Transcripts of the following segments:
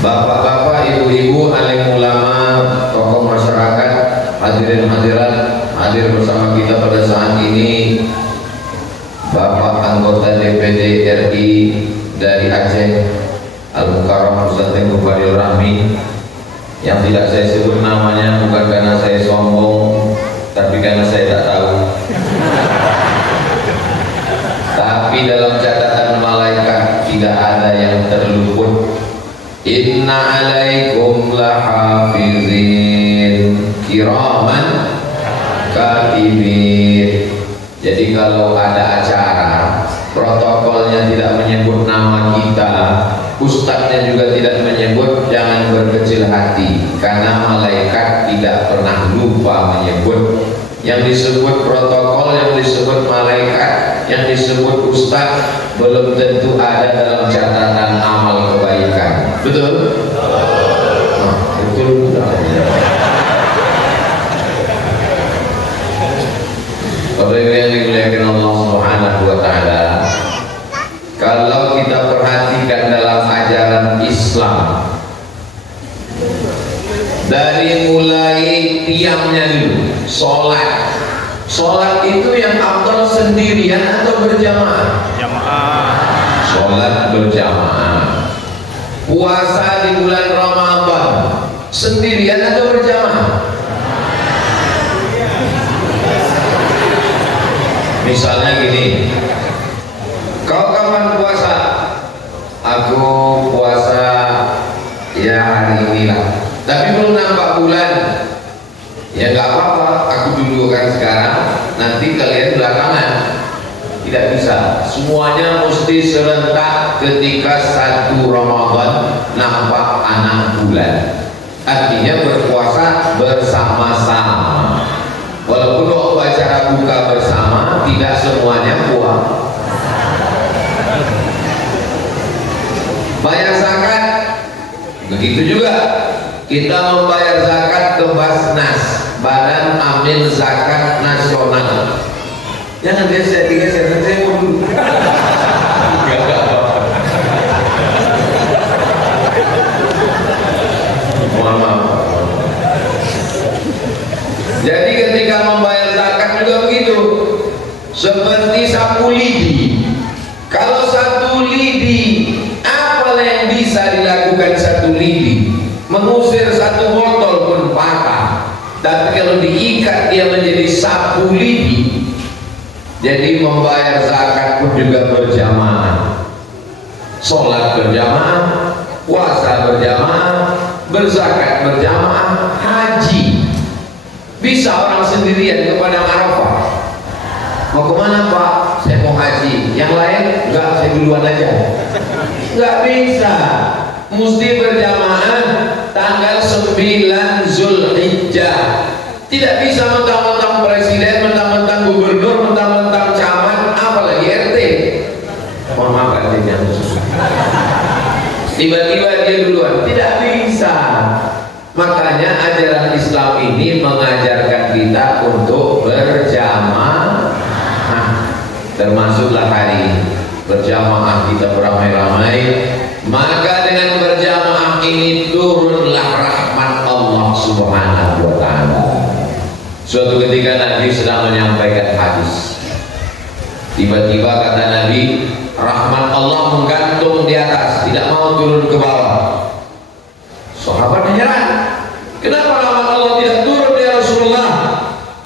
Bapak-bapak, ibu-ibu, alim ulama, tokoh masyarakat, hadirin hadirat hadir bersama kita pada saat ini. Bapak anggota DPD RI dari Aceh, Al-Mukarram Ustaz Tengku Fadil Rahmi, yang tidak saya sebut namanya bukan karena saya sombong, tapi karena saya tak tahu. Tapi dalam catatan malaikat tidak ada yang terluput. Inna alaikum lahafizin kiraman katibin. Jadi kalau ada acara, protokolnya tidak menyebut nama kita, ustadznya juga tidak menyebut, jangan berkecil hati, karena malaikat tidak pernah lupa menyebut. Yang disebut protokol, yang disebut malaikat, yang disebut ustadz belum tentu ada dalam catatan amal kebaikan. Betul? Betul. Bapak-ibu yang dimuliakan Allah Subhanahu wa taala, kalau kita perhatikan dalam ajaran Islam, dari mulai tiamnya dulu, sholat itu yang afdal sendirian atau berjamaah? Sholat berjamaah. Puasa di bulan Ramadan sendirian atau berjamaah? Misalnya gini, kau kapan puasa? Aku puasa ya hari ini lah, tapi belum nampak bulan. Ya nggak apa-apa, aku dulu kan sekarang, nanti kalian belakangan. Tidak bisa, semuanya mesti serentak ketika 1 Ramadan nampak anak bulan. Artinya berpuasa bersama-sama. Walaupun waktu acara buka bersama, tidak semuanya puasa. Bayar zakat, begitu juga. Kita membayar zakat ke Basnas, Badan Amil Zakat Nasional. Jangan geser, saya mau dulu. Mohon maaf. Jadi ketika membayar zakat juga begitu, seperti sapu lidi. Kalau satu lidi, apa yang bisa dilakukan satu lidi? Mengusir satu botol pun patah. Tapi kalau diikat dia menjadi sapu lidi. Jadi membayar zakat pun juga berjamaah, sholat berjamaah, puasa berjamaah, berzakat berjamaah, haji. Bisa orang sendirian ke Padang Arafah. Mau kemana Pak? Saya mau haji. Yang lain? Enggak, saya duluan aja. Enggak bisa. Mesti berjamaah tanggal 9 Zulhijjah. Tidak bisa mentang-mentang presiden, mentang-mentang gubernur, mentang-mentang camat, apalagi RT. Mohon maaf artinya. Tiba-tiba dia duluan. Tidak bisa. Makanya ajaran Islam ini mengajarkan kita untuk berjamaah. Termasuklah hari berjamaah kita beramai-ramai. Maka dengan berjamaah ini turunlah rahmat Allah Subhanahu wa taala. Suatu ketika Nabi sedang menyampaikan hadis, tiba-tiba kata Nabi, rahmat Allah menggantung di atas, tidak mau turun ke bawah. Sahabat heran, kenapa rahmat Allah tidak turun ya Rasulullah?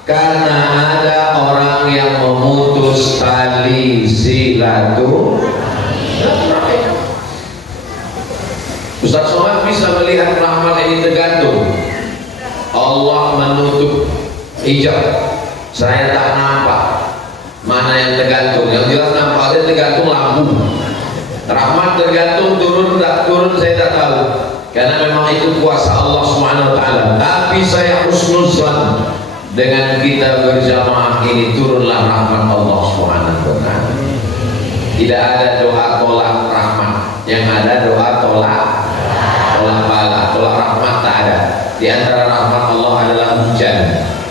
Karena ada orang yang memutus tali silaturahim. Ustaz Somad bisa melihat rahmat ini tergantung. Allah menutup hijab, saya tak nampak mana yang tergantung. Yang jelas nampaknya tergantung lampu. Rahmat tergantung turun tak turun saya tak tahu, karena memang itu kuasa Allah Subhanahu wa taala. Tapi saya husnuzan dengan kita berjamaah ini turunlah rahmat Allah Subhanahu wa taala. Tidak ada doa tolak rahmat, yang ada doa tolak bala. Tolak rahmat tak ada. Di antara rahmat Allah adalah hujan,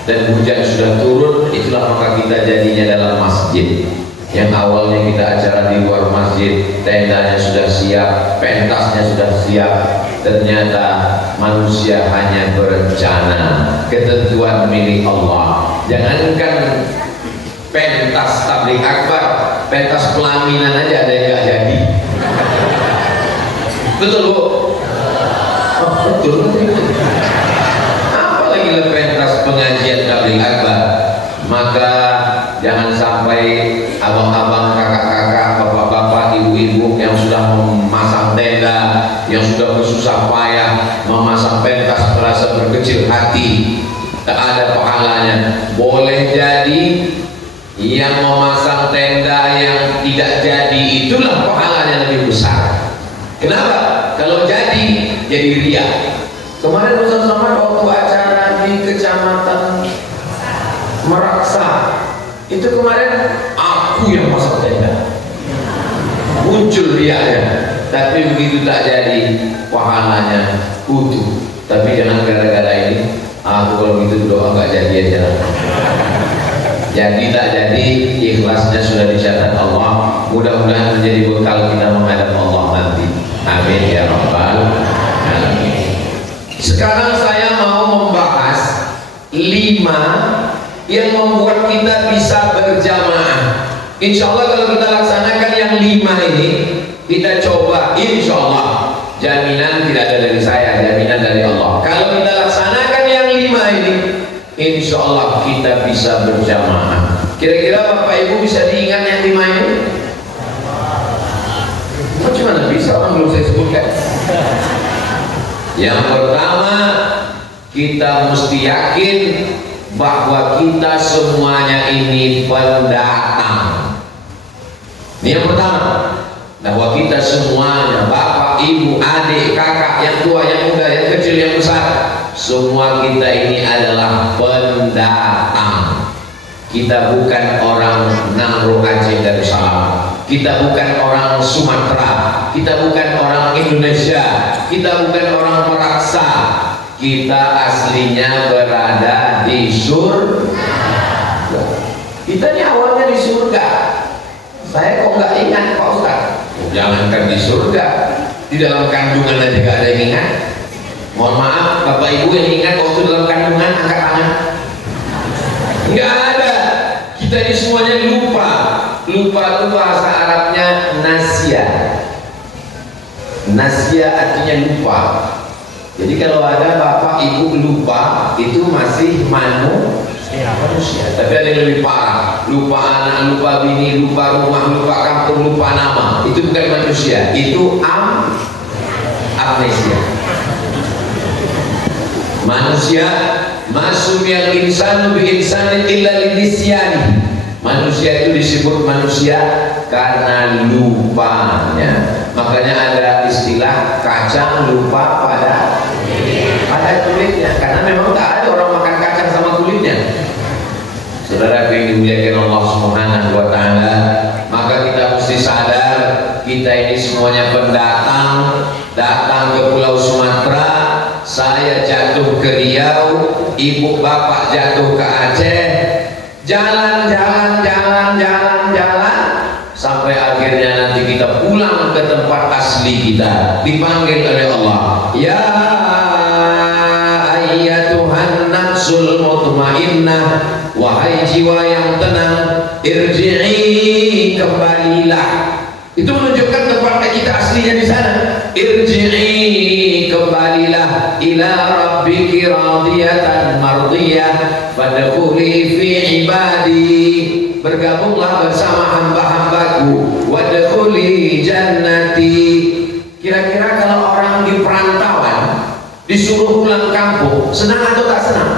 dan hujan sudah turun, itulah maka kita jadinya dalam masjid. Yang awalnya kita acara di luar sebuah masjid, tendanya sudah siap, pentasnya sudah siap. Ternyata manusia hanya berencana, ketentuan milik Allah. Jangankan pentas tabligh akbar, pentas pelaminan aja ada yang gak jadi. Betul Bu? Oh, betul. Apalagi pentas pengajian tabligh akbar. Maka jangan sampai abang-abang, kakak-kakak, bapak-bapak, ibu-ibu yang sudah memasang tenda, yang sudah bersusah payah memasang pentas merasa berkecil hati, tak ada pahalanya. Boleh jadi yang memasang tenda yang tidak jadi itulah pahalanya lebih besar. Kenapa? Kalau jadi ria. Kemarin Ustaz Somad waktu acara di Kecamatan Meraksa itu kemarin aku yang pasang tenda, muncul riaknya, tapi begitu tak jadi pahalanya utuh. Tapi jangan gara-gara ini aku kalau gitu doa gak jadi aja. Jadi tak jadi, ikhlasnya sudah dicatat Allah. Mudah-mudahan menjadi bekal kita menghadap Allah nanti. Amin ya rabbal alamin. Sekarang saya mau membahas 5 yang membuat kita bisa berjamaah. Insya Allah kalau kita laksanakan yang 5 ini, kita coba, insya Allah jaminan tidak ada dari saya, jaminan dari Allah. Kalau kita laksanakan yang 5 ini, insya Allah kita bisa berjamaah. Kira-kira Bapak Ibu bisa diingat yang 5 ini? Bagaimana bisa, orang belum saya sebutkan. Yang pertama, kita mesti yakin bahwa kita semuanya ini pendatang. Ini yang pertama, bahwa kita semuanya, bapak, ibu, adik, kakak, yang tua, yang muda, yang kecil, yang besar, semua kita ini adalah pendatang. Kita bukan orang Nangro Aceh Darussalam, kita bukan orang Sumatera, kita bukan orang Indonesia, kita bukan orang Meraksa. Kita aslinya berada di surga. Kita ini awalnya di surga. Saya kok nggak ingat Pak Ustaz? Jangankan di surga, di dalam kandungan aja gak ada yang ingat. Mohon maaf, Bapak Ibu yang ingat waktu dalam kandungan angkat tangan. Nggak ada. Kita ini semuanya lupa. Lupa itu bahasa Arabnya nasya. Nasya artinya lupa. Jadi kalau ada bapak ibu lupa, itu masih manusia. Tapi ada yang lebih parah, lupa anak, lupa bini, lupa rumah, lupa kampung, lupa nama. Itu bukan manusia, itu amnesia. Manusia masumiyal insanu bi insanin illa lidisyani. Manusia itu disebut manusia karena lupanya. Makanya ada istilah kacang lupa pada kulitnya, karena memang tak ada orang makan kacang sama kulitnya. Saudara yang dimuliakan Allah Subhanahu wa taala, maka kita mesti sadar kita ini semuanya pendatang, datang ke Pulau Sumatera. Saya jatuh ke Riau, ibu bapak jatuh ke Aceh. Jalan sampai akhirnya nanti kita pulang ke tempat asli kita, dipanggil oleh Allah, ya ayyatuhan nafsul mutmainnah, wahai jiwa yang tenang, irji'i, kembalilah. Itu menunjukkan tempat kita aslinya di sana. Irji'i, kembalilah, ila rabbiki radiyatan mardiyah, fadkhuli fi ibadi, bergabunglah bersama hamba-hambaku, wadkhuli jannati. Kira-kira kalau orang di perantauan disuruh pulang kampung, senang atau tak senang?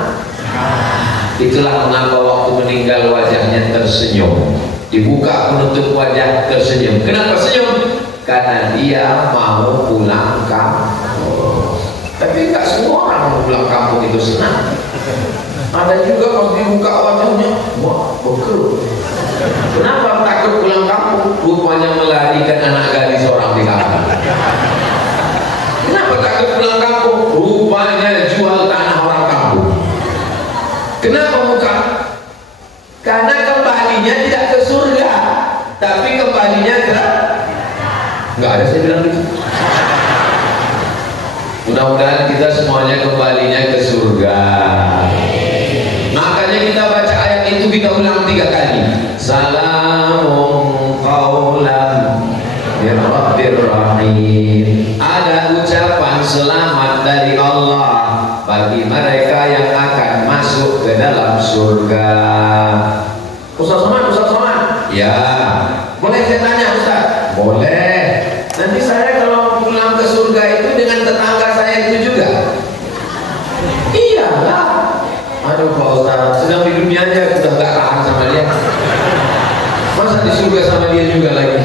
Itulah mengapa waktu meninggal wajahnya tersenyum, dibuka penutup wajah tersenyum. Kenapa senyum? Karena dia mau pulang kampung. Tapi nggak semua orang mau pulang kampung itu senang. Ada juga pas dibuka wajahnya, wah bekel. Kenapa takut pulang kampung? Rupanya melarikan anak gadis orang di kampung. Kenapa takut pulang kampung? Rupanya jual tanah orang kampung. Kenapa muka? Karena kembalinya tidak ke surga, tapi kembalinya ke saya bilang gitu. Mudah-mudahan kita semuanya kembalinya ke surga. Makanya kita baca ayat itu kita ulang 3 kali. Salamun qaulan mir rabbir rahim. Ada ucapan selamat dari Allah bagi mereka yang akan masuk ke dalam surga. Ustaz Somad. Ya. Boleh saya tanya Ustaz? Boleh. Nanti saya kalau pulang ke surga itu dengan tetangga saya itu juga? Iyalah. Aduh Pak Ustaz, sedang di dunia aja udah gak tahan sama dia. Masa di surga sama dia juga lagi?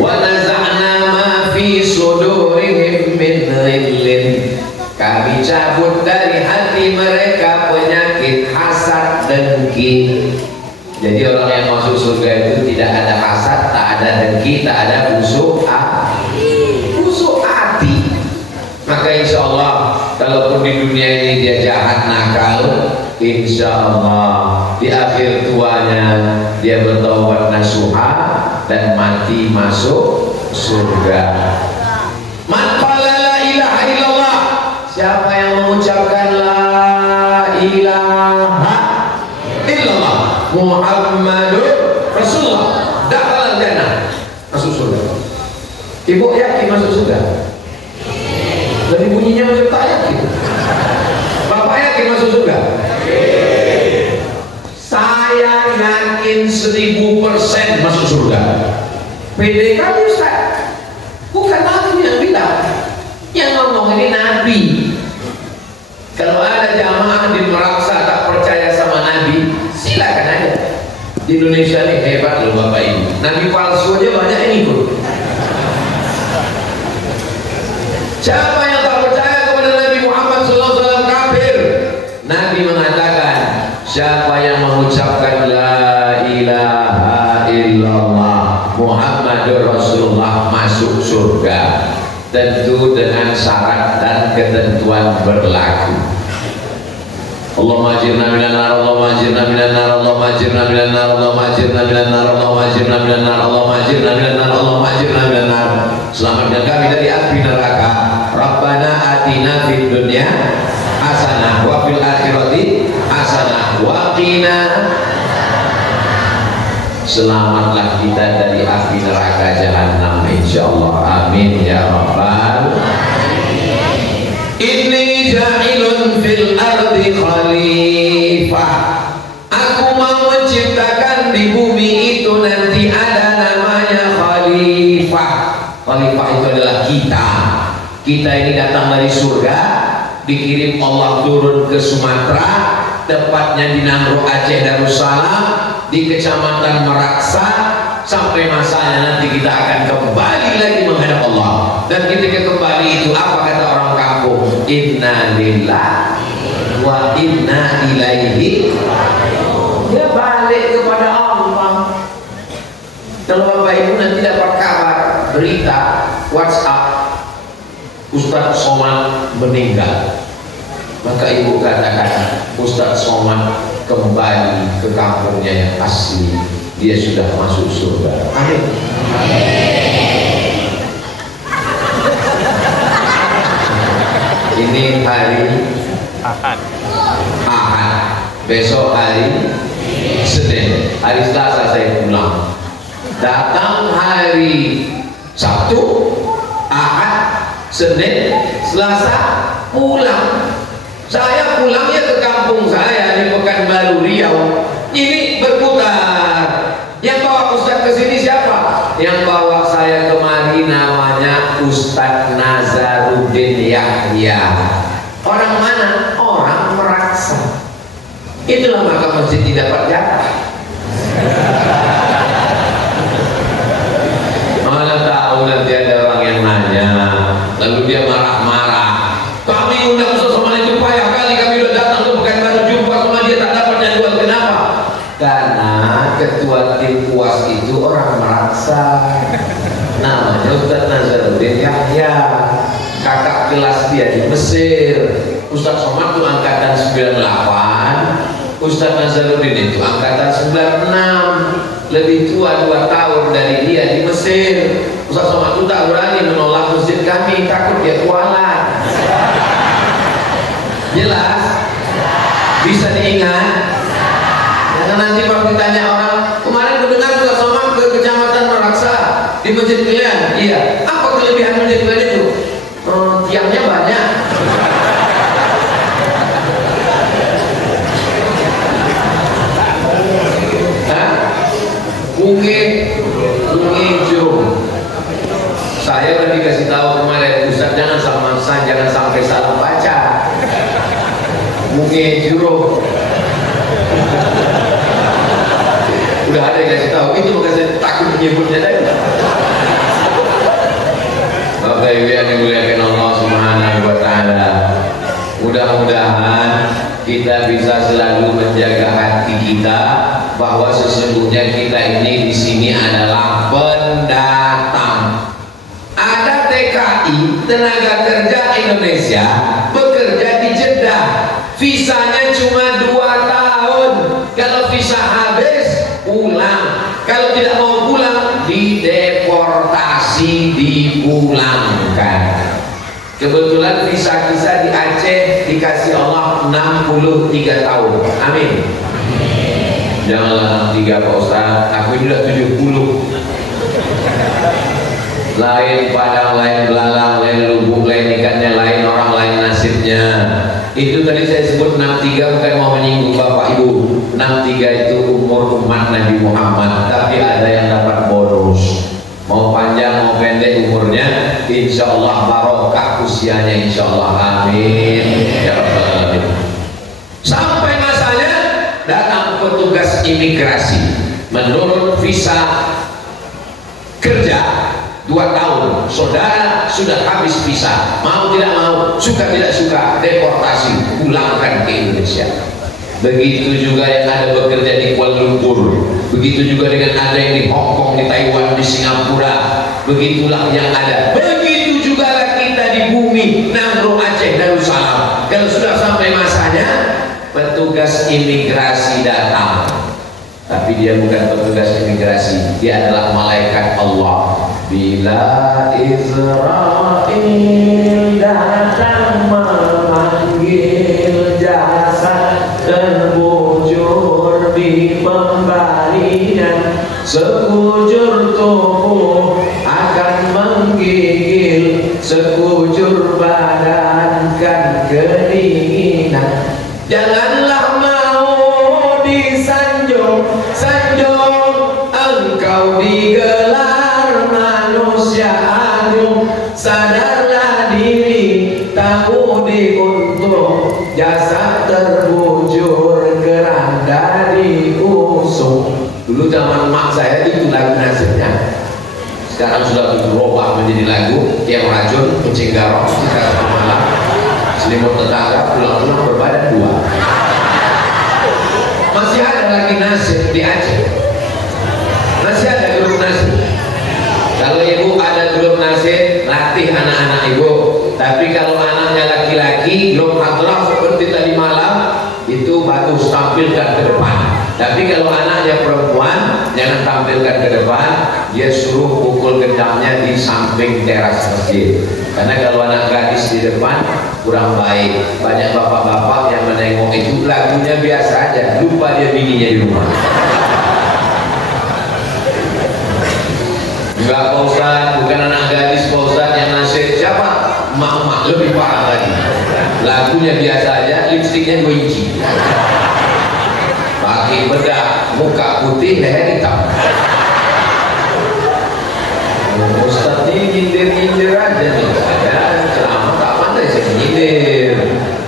Wa naza'na ma fi sudurihim min ghillin. Kami cabut dari hati mereka penyakit hasad dengki. Jadi orang yang masuk surga itu tidak ada hasad, tak ada dengki, tak ada busuk hati. Maka insya Allah kalaupun di dunia ini dia jahat nakal, insya Allah di akhir tuanya dia bertaubat nasuha dan mati masuk surga. Man qala la ilaha illallah, siapa yang mengucapkan la ilaha illallah Muhammadur Rasulullah dakhala jannah, masuk surga. Ibu yakin masuk surga? Dari bunyinya masuk tak yakin. Bapak yakin masuk surga? Saya yakin 1000% masuk surga. Pede kali Ustaz. Bukan Nabi yang bilang. Yang ngomong ini Nabi. Kalau ada jamaah di Meraksa tak percaya sama Nabi, silakan aja. Di Indonesia ini hebat loh Bapak Ibu. Nabi palsu aja banyak yang ikut. Siapa yang tak percaya kepada Nabi Muhammad SAW kafir. Nabi mengatakan, siapa yang mengucapkan la ilaha illallah Muhammadur Rasulullah masuk surga. Tentu dengan syarat dan ketentuan berlaku. Allahumma ajirna minan nar, Allahumma ajirna minan nar, Allahumma ajirna minan nar, Allahumma ajirna minan nar, Allahumma ajirna minan nar, Allahumma ajirna minan nar, Allahumma ajirna minan nar. Selamatkan kami dari api neraka. Rabbana atina fid dunya hasanah wa fil akhirati hasanah wa qina. Selamatlah kita dari api neraka jahanam insyaallah. Amin ya rabbal. Inni ja'ilun fil ardi khalifah. Aku mau menciptakan di bumi itu nanti ada namanya khalifah. Khalifah itu adalah kita. Kita ini datang dari surga, dikirim Allah turun ke Sumatera, tepatnya di Nangro Aceh Darussalam, di Kecamatan Meraksa, sampai masanya nanti kita akan kembali lagi menghadap Allah. Dan ketika kembali itu apa kata orang kampung? Inna lillahi wa inna ilaihi. Dia balik kepada Allah. Kalau Bapak Ibu nanti dapat kabar berita WhatsApp Ustaz Somad meninggal, maka ibu katakan Ustaz Somad kembali ke kampungnya yang asli, dia sudah masuk surga. Amin. Ini hari Ahad, besok hari Senin, hari Selasa saya pulang. Datang hari Sabtu, Ahad, Senin, Selasa pulang. Saya pulangnya ke kampung saya di Pekanbaru Riau. Ini berputar. Yang bawa Ustadz ke sini siapa? Yang bawa saya kemari namanya Ustadz Nazaruddin Yahya. Orang mana? Orang Meraksa. Itulah maka masjid tidak dapat jatah. Mana tahu nanti ada orang yang nanya, lalu dia marah-marah. Kami undang Ustaz Somad itu payah kali, kami udah datang ke Pekanbaru jumpa sama dia tak dapat jadwal. Kenapa? Karena ketua tim puas itu orang Meraksa. Namanya Ustadz Nazaruddin Yahya. Kakak kelas dia di Mesir. Ustaz Somad itu angkatan 98, Ustaz Nazaruddin itu angkatan 96, lebih tua 2 tahun dari dia di Mesir. Ustaz Somad itu tak berani menolak masjid kami, takut dia kualat. Jelas? Bisa diingat? Jangan nanti kalau ditanya orang, kemarin kedengar Ustaz Somad ke Kecamatan Meraksa di masjid kalian. Iya. Apa kelebihan masjid kalian itu? Tiangnya banyak. Bungi jum. Saya udah dikasih tahu kemarin, Ustaz jangan sampai salah baca. Bungi jum. Udah ada yang kasih tahu, itu makanya saya takut menyebutnya tadi. Bapak Ibu yang dimuliakan Allah Subhanahu wa taala. Mudah-mudahan kita bisa selalu menjaga hati kita bahwa sesungguhnya kita ini di sini adalah pendatang. Ada TKI, tenaga kerja Indonesia, bekerja di Jeddah. Visanya cuma 2 tahun. Kalau visa habis, pulang. Kalau tidak mau pulang, dideportasi, dipulangkan. Kebetulan visa di Aceh dikasih Allah 63 tahun. Amin. Janganlah 3 Pak Ustaz, aku sudah 70. Lain padang, lain belalang, lain lubuk, lain ikannya, lain orang, lain nasibnya. Itu tadi saya sebut 63 bukan mau menyinggung Bapak Ibu. 63 itu umur umat Nabi Muhammad, tapi ada yang dapat bonus. Mau panjang mau pendek umurnya, insya Allah barokah usianya, insya Allah. Amin ya rabbal alamin. Sampai masanya datang petugas imigrasi, menurut visa kerja 2 tahun, saudara sudah habis visa, mau tidak mau, suka tidak suka, deportasi, pulangkan ke Indonesia. Begitu juga yang ada bekerja di Kuala Lumpur, begitu juga dengan ada yang di Hong Kong, di Taiwan, di Singapura, begitulah yang ada. Begitu juga kita di bumi Nangro, Aceh, Darussalam. Kalau sudah sampai masanya, petugas imigrasi datang. Tapi dia bukan petugas imigrasi, dia adalah malaikat Allah. Bila Israel datang memanggil, jasad terbujur di pembalian, sekujur tubuh akan menggigil, sekujur badan kan kedinginan. Janganlah mau disanjung, engkau digelar manusia agung. Sadarlah diri, tahu diuntung, jasad terbujur, keranda diusung. Dulu zaman mak saya itu lagu nasibnya. Sekarang sudah berubah menjadi lagu yang racun, kucing garong, kita malam, selimut tetangga, pulang-pulang berbadan 2. Masih ada lagi nasib di Aceh. Masih ada grup nasib. Kalau ibu ada grup nasib, latih anak-anak ibu. Tapi kalau anaknya laki-laki, grup hadrah seperti tadi malam, itu bagus, tampilkan ke depan. Tapi kalau anaknya perempuan, jangan tampilkan ke depan, dia suruh pukul gendangnya di samping teras masjid. Karena kalau anak gadis di depan kurang baik. Banyak bapak-bapak yang menengok itu lagunya biasa aja, lupa dia bininya di rumah. Enggak Pak Ustaz, bukan anak gadis Pak Ustaz yang nasib. Siapa? Mak-mak, lebih parah lagi. Lagunya biasa aja, lipstiknya 2 inci. Pakai bedak, muka putih, leher hitam. Ustaz ini nyindir-nyindir aja nih. Saya ceramah tak pandai saya menyindir.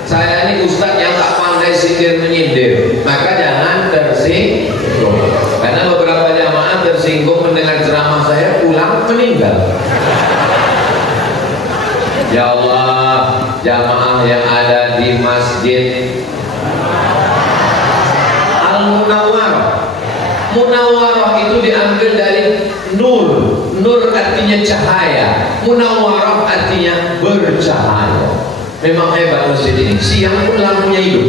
Saya ini Ustaz yang tak pandai sindir menyindir. Maka jangan tersinggung. Karena beberapa jamaah tersinggung mendengar ceramah saya, pulang meninggal. Ya Allah, jamaah yang ada di masjid Al-Munawwarah. Munawwarah itu diambil dari nur. Nur artinya cahaya, Munawwarah artinya bercahaya. Memang hebat masjid ini, siang pun lampunya hidup.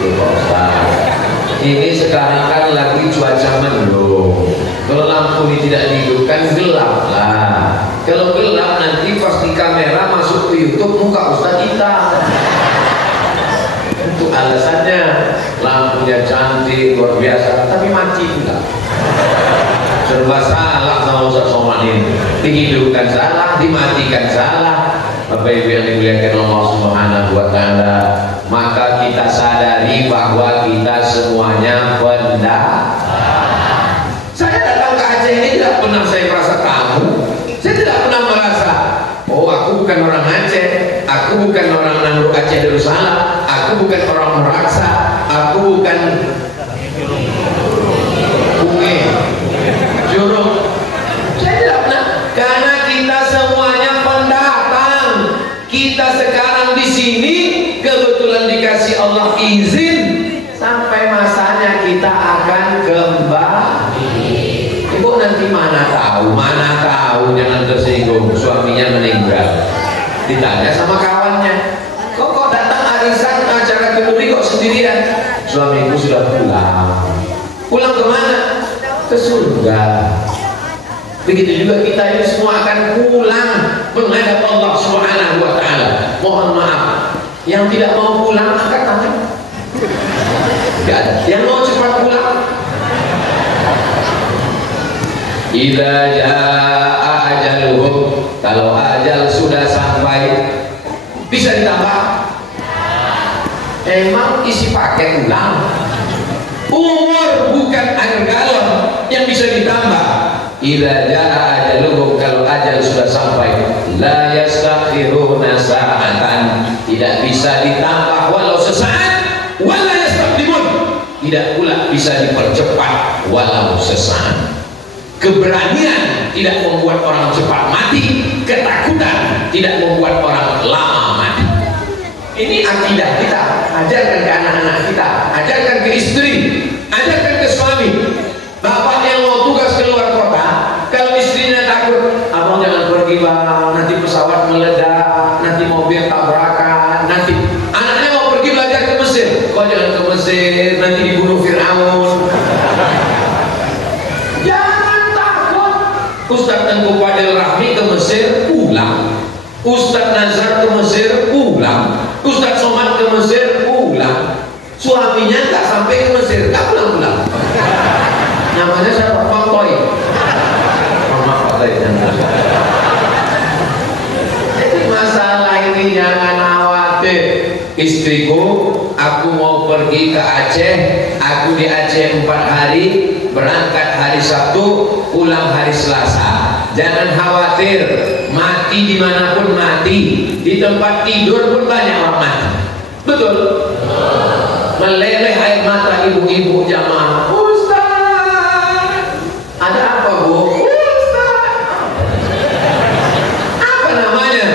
itu Pak Ustaz. Ini sekarang kan lagi cuaca mendung. Kalau lampu ini tidak dihidupkan gelap lah. Kalau gelap nanti pas di kamera masuk ke YouTube muka Ustaz hitam. Itu alasannya. Lampunya cantik luar biasa, tapi mati pula. Serba salah sama Ustaz Somad ini. Dihidupkan salah, dimatikan salah. Bapak Ibu yang dimuliakan Allah Subhanahu wa Ta'ala, maka kita sadari bahwa kita semuanya pendatang. Saya datang ke Aceh ini tidak pernah saya merasa tamu. Saya tidak pernah merasa, oh aku bukan orang Aceh, aku bukan orang Nangro Aceh Darussalam, aku bukan orang Meraksa, aku bukan Bunge Jurung. Saya tidak pernah, karena kita semuanya pendatang. Kita sekarang di sini kebetulan dikasih Allah izin, sampai masanya kita akan kembali. Ibu nanti mana tahu, jangan tersinggung, suaminya meninggal. Ditanya sama kawannya, kok datang arisan acara kemudi kok sendirian? Suamiku sudah pulang. Pulang kemana? Ke surga. Begitu juga kita ini semua akan pulang menghadap Allah Subhanahu wa Ta'ala. Mohon maaf, yang tidak mau pulang angkat tangan. Tidak ada. Yang mau cepat pulang. Idza jaa ajaluhum, kalau ajal sudah sampai, bisa ditambah? Emang isi paket ulang? Umur bukan air galon yang bisa ditambah. Idza jaa ajaluhum, kalau ajal sudah sampai, la yastakhiruna sa'atan, tidak bisa ditambah walau sesaat, wala yastaqdimun, tidak pula bisa dipercepat walau sesaat. Keberanian tidak membuat orang cepat mati, ketakutan tidak membuat orang lama mati. Ini akidah kita, ajarkan ke anak-anak kita, ajarkan ke istri, ajarkan ke suami. Bapak yang mau tugas keluar kota, kalau istrinya takut, abang jangan pergi bang, nanti pesawat meledak, nanti mobil tabrakan, nanti anaknya mau pergi belajar ke Mesir, kok jangan ke Mesir, nanti dibunuh Fir'aun. Ustaz Tengku Fadil Rahmi ke Mesir pulang, Ustaz Nazar ke Mesir pulang, Ustaz Somad ke Mesir pulang, suaminya nggak sampai ke Mesir, nggak pulang-pulang. Namanya siapa? Pak Toy. Pak Toy. Jadi masalah ini jangan khawatir. Istriku, aku mau pergi ke Aceh, aku di Aceh 4 hari, berangkat hari Sabtu, pulang hari Selasa. Jangan khawatir, mati dimanapun mati, di tempat tidur pun banyak orang mati. Betul? Meleleh air mata ibu-ibu jamaah. Ustaz, ada apa bu? Ustaz, apa namanya?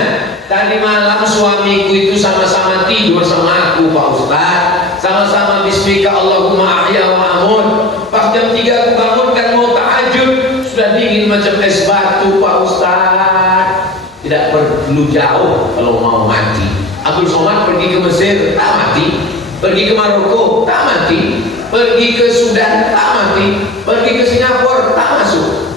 Tadi malam suamiku itu sama-sama tidur sama aku Pak Ustaz, sama-sama bismika Allahumma ahya wa amut. Pas jam 3 aku bangun kan mau tahajud, sudah dingin macam es batu Pak Ustaz. Tidak perlu jauh kalau mau mati. Abdul Somad pergi ke Mesir, tak mati. Pergi ke Maroko, tak mati. Pergi ke Sudan, tak mati. Pergi ke Singapura, tak masuk.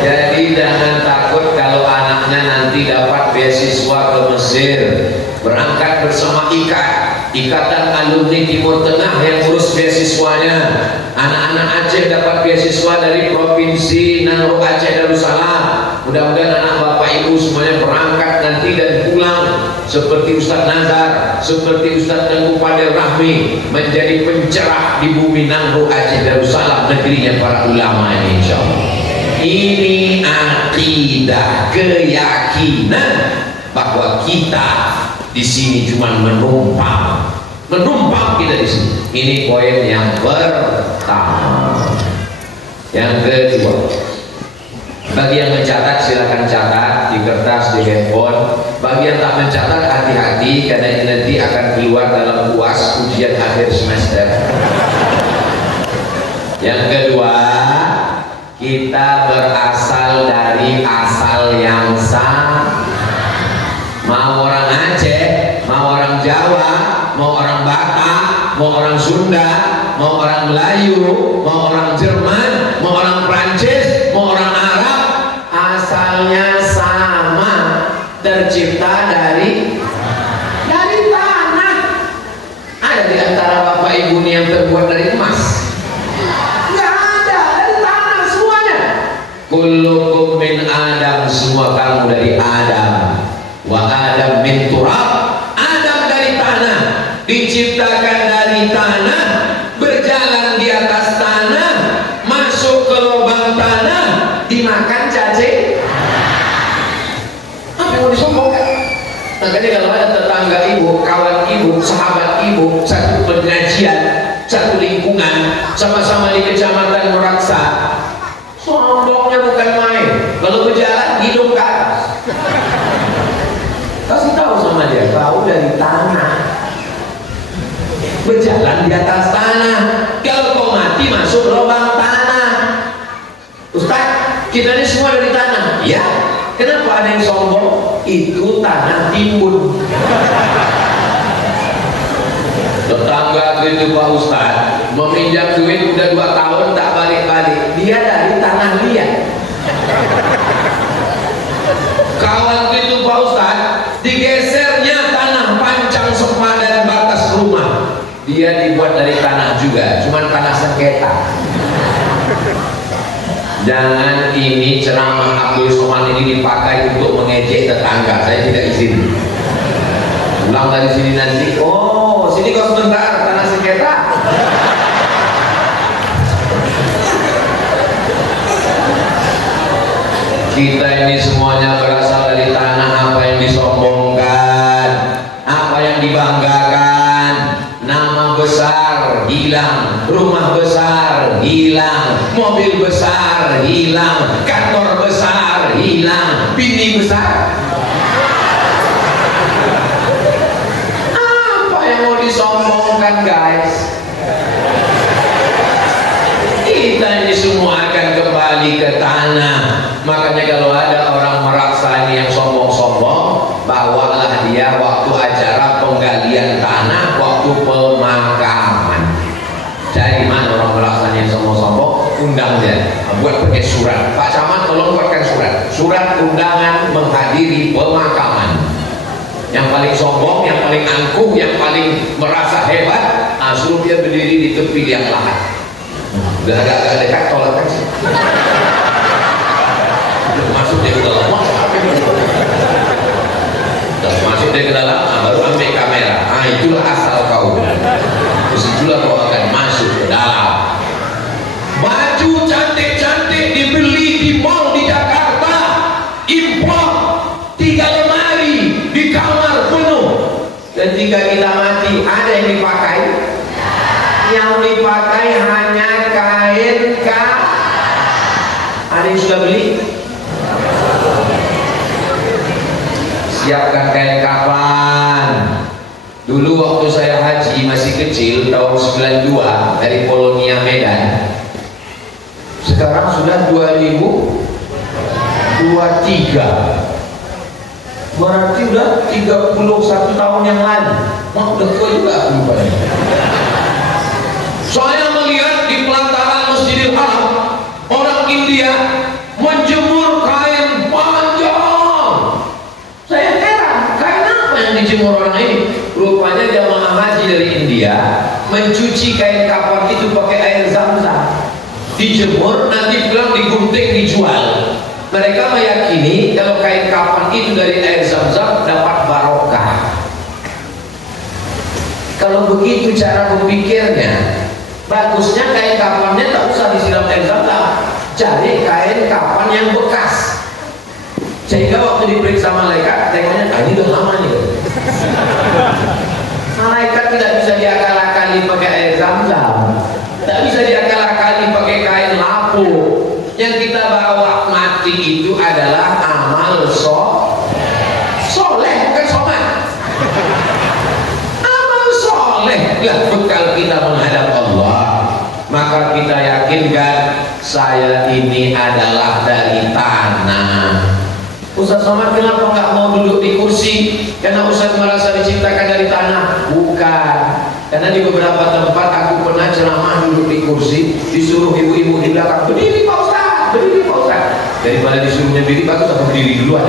Jadi jangan takut kalau anaknya nanti dapat beasiswa ke Mesir, berangkat bersama Ikatan Alumni Timur Tengah yang urus beasiswanya. Anak-anak Aceh dapat beasiswa dari Provinsi Nangro Aceh Darussalam. Mudah-mudahan anak bapak ibu semuanya berangkat nanti dan pulang seperti Ustaz Nazar, seperti Ustaz Tengku Fadil Rahmi, menjadi pencerah di bumi Nangro Aceh Darussalam, negerinya para ulama ini insyaallah. Ini akidah, keyakinan bahwa kita di sini cuma menumpang kita di sini. Ini poin yang pertama. Yang kedua, bagi yang mencatat silakan catat di kertas, di handphone. Bagi yang tak mencatat hati-hati, karena ini nanti akan keluar dalam UAS, ujian akhir semester. Yang kedua, kita berasal dari asal yang sama. orang Jawa, mau orang Batak, mau orang Sunda, mau orang Melayu, mau orang Jerman, mau orang Prancis, mau orang Arab, asalnya sama, tercipta dari tanah. Ada di antara bapak ibu ini yang terbuat dari emas? Nggak ada, dari tanah semuanya. Kullukum min Adam, semua kamu dari Adam. Wa Adam min turab, Adam dari tanah, diciptakan dari tanah, berjalan di atas tanah, masuk ke lubang tanah, dimakan cacing. Apa yang mau disombongkan? Makanya kalau ada tetangga ibu, kawan ibu, sahabat ibu, satu pengajian, satu lingkungan, sama-sama di kecamatan Meraksa, sombongnya bukan main. Kalau berjalan hidung ke atas, kasih tahu sama dia, tahu dari tanah, berjalan di atas tanah. Kalau kau mati masuk lubang tanah. Ustaz, kita ini semua dari tanah. Ya, kenapa ada yang sombong? Itu tanah timbun. Tetangga itu Pak Ustaz meminjam duit udah 2 tahun tak balik-balik, dia dari tanah dia. Kawan itu Pak Ustaz, digesernya tanah pancang sepadan batas rumah, dia dibuat dari tanah juga, cuman tanah sengketa. Jangan ini ceramah Abdul Somad ini dipakai untuk mengejek tetangga, saya tidak izin. Pulang dari sini nanti, oh sini kau sebentar, tanah sengketa. Kita ini semuanya berasal dari tanah. Apa yang disombongkan, apa yang dibanggakan? Nama besar hilang, rumah besar hilang, mobil besar hilang, kantor besar hilang, bini besar. Apa yang mau disombongkan, guys? Kita ini semua akan kembali ke tanah. Makanya kalau ada orang Meraksa ini yang sombong-sombong, bawalah dia waktu acara penggalian tanah, waktu pemakaman. Dari mana orang Meraksa yang sombong-sombong? Undang dia, buat pakai surat. Pak Camat tolong buatkan surat undangan menghadiri pemakaman. Yang paling sombong, yang paling angkuh, yang paling merasa hebat, suruh dia berdiri di tepi liang lahat. Udah agak dekat, tolak sih. Masuk dia ke dalam, masuk dia ke dalam, baru ambil kamera. Itulah asal kau. Terus itulah kau akan masuk ke dalam. Baju cantik-cantik dibeli di mall di Jakarta, impor 3 lemari di kamar penuh. Ketika kita mati, ada yang dipakai? Yang dipakai hanya kain ada yang sudah beli? Siapkan kain kafan. Dulu waktu saya haji masih kecil tahun 92 dari Polonia Medan. Sekarang sudah 2023. Berarti udah 31 tahun yang lalu. Mau udah tua juga aku lupa. Saya melihat di pelataran Masjidil Haram orang India menjemur kain panjang. Saya heran, kain apa yang dijemur orang ini? Rupanya jamaah haji dari India mencuci kain kafan itu pakai air zam-zam, dijemur, nanti pulang digunting, dijual. Mereka meyakini kalau kain kafan itu dari air zam-zam dapat barokah. Kalau begitu cara berpikirnya, bagusnya kain kafannya tak usah disiram air zam-zam, cari kain kafan yang bekas, sehingga waktu diperiksa malaikat tengoknya ini udah lama nih. Malaikat tidak bisa diakal-akali pakai air zam-zam, tidak bisa diakal-akali pakai kain lapu. Yang kita bawa mati itu adalah amal soleh, bukan somat. Amal soleh lah bekal kita menghadap Allah. Maka kita yakinkan saya ini adalah dari tanah. Ustaz Somad kenapa nggak mau duduk di kursi? Karena Ustaz merasa diciptakan dari tanah. Bukan. Karena di beberapa tempat aku pernah ceramah duduk di kursi, disuruh ibu-ibu di belakang, berdiri Pak Ustaz, berdiri Pak Ustaz. Daripada disuruhnya berdiri, bagus aku berdiri duluan.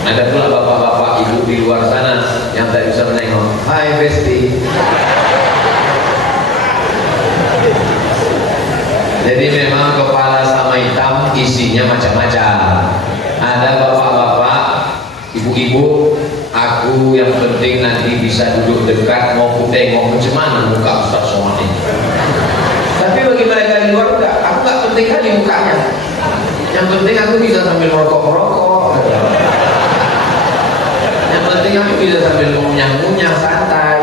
Ada pula bapak-bapak ibu di luar sana yang tak bisa menengok. Hai Besti. Jadi memang kepala sama hitam isinya macam-macam. Ada bapak-bapak, ibu-ibu, aku yang penting nanti bisa duduk dekat, mau ku tengok macam mana muka Ustaz Somad ini. Tapi bagi mereka di luar enggak, aku enggak penting kali mukanya. Yang penting aku bisa sambil merokok-merokok. Yang penting aku bisa sambil ngunyah-ngunyah santai.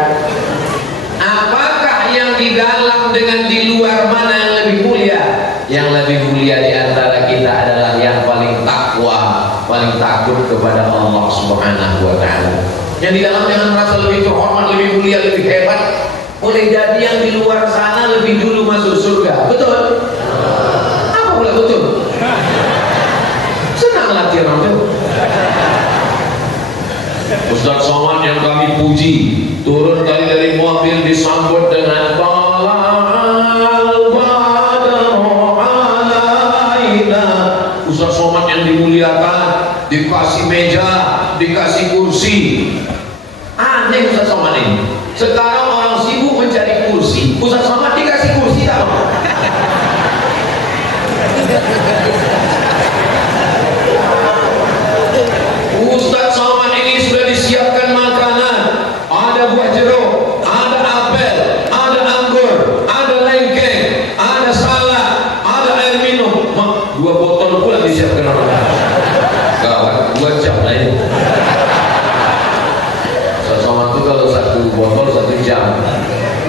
Apakah yang di dalam dengan di luar mana yang lebih mulia? Yang lebih mulia di antara kita adalah yang paling takwa, paling takut kepada Allah Subhanahu wa taala. Yang di dalam jangan merasa lebih terhormat, lebih mulia, lebih hebat. Boleh jadi yang di luar sana lebih dulu masuk surga. Betul? Apa pula betul? Senang latihan itu. Ustaz Somad yang kami puji turun tadi dari mobil disambut dengan Ustaz Somad yang dimuliakan, dikasih meja, dikasih kursi. Aneh Ustaz Somad ini. Sekarang orang sibuk mencari kursi, Ustaz Somad dikasih kursi tak? Ustaz Somad ini sudah disiapkan makanan. Ada buah jeruk, ada apel, ada anggur, ada lengkeng, ada salad, ada air minum. Mak, 2 botol pula disiapkan orang. Gawat, 2 jam lah ini. Ustaz Somad itu kalau 1 botol 1 jam.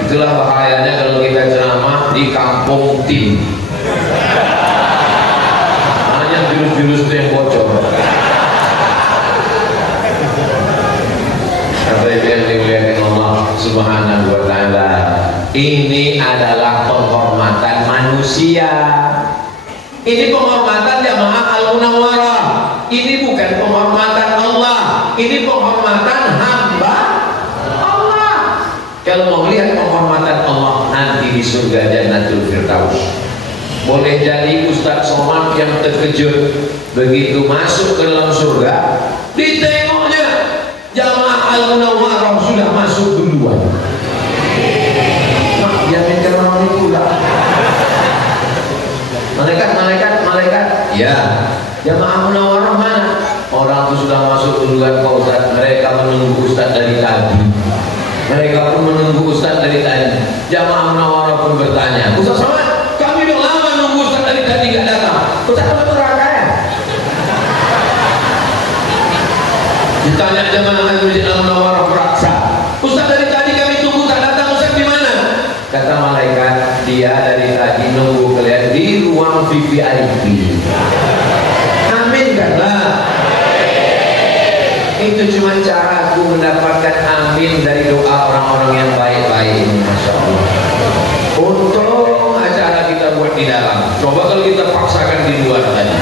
Itulah bahayanya kalau kita ceramah di kampung tim. Hanya jurus-jurus itu yang bocor. Yang dimuliakan Allah Subhanahu wa taala. Ini adalah penghormatan manusia. Ini penghormatan jamaah Al-Munawwarah. Ini bukan penghormatan Allah. Ini penghormatan hamba Allah. Kalau mau lihat penghormatan Allah nanti di surga Jannatul Firdaus. Boleh jadi Ustaz Somad yang terkejut begitu masuk ke dalam surga, ditengoknya jamaah Al-Munawwarah sudah masuk duluan. Mak, yang minta orang itu pula. Malaikat. Ya, jamaah Munawwarah mana? Orang itu sudah masuk duluan Pak Ustaz. Mereka menunggu Ustaz dari tadi. Mereka pun menunggu Ustaz dari tadi. Jamaah Munawwarah pun bertanya, Ustaz Somad, kami udah lama nunggu Ustaz dari tadi nggak datang. Ustaz Somad neraka ya? Ditanya jamaah Al-Munawwarah beraksa, Ustaz dari tadi kami tunggu tak datang, Ustaz di mana? Kata malaikat, dia dari tadi nunggu kalian di ruang VVIP. Amin kan lah. Itu cuma cara aku mendapatkan amin dari doa orang-orang yang baik-baik ini, Masya Allah. Untung acara kita buat di dalam. Coba kalau kita paksakan di luar tadi,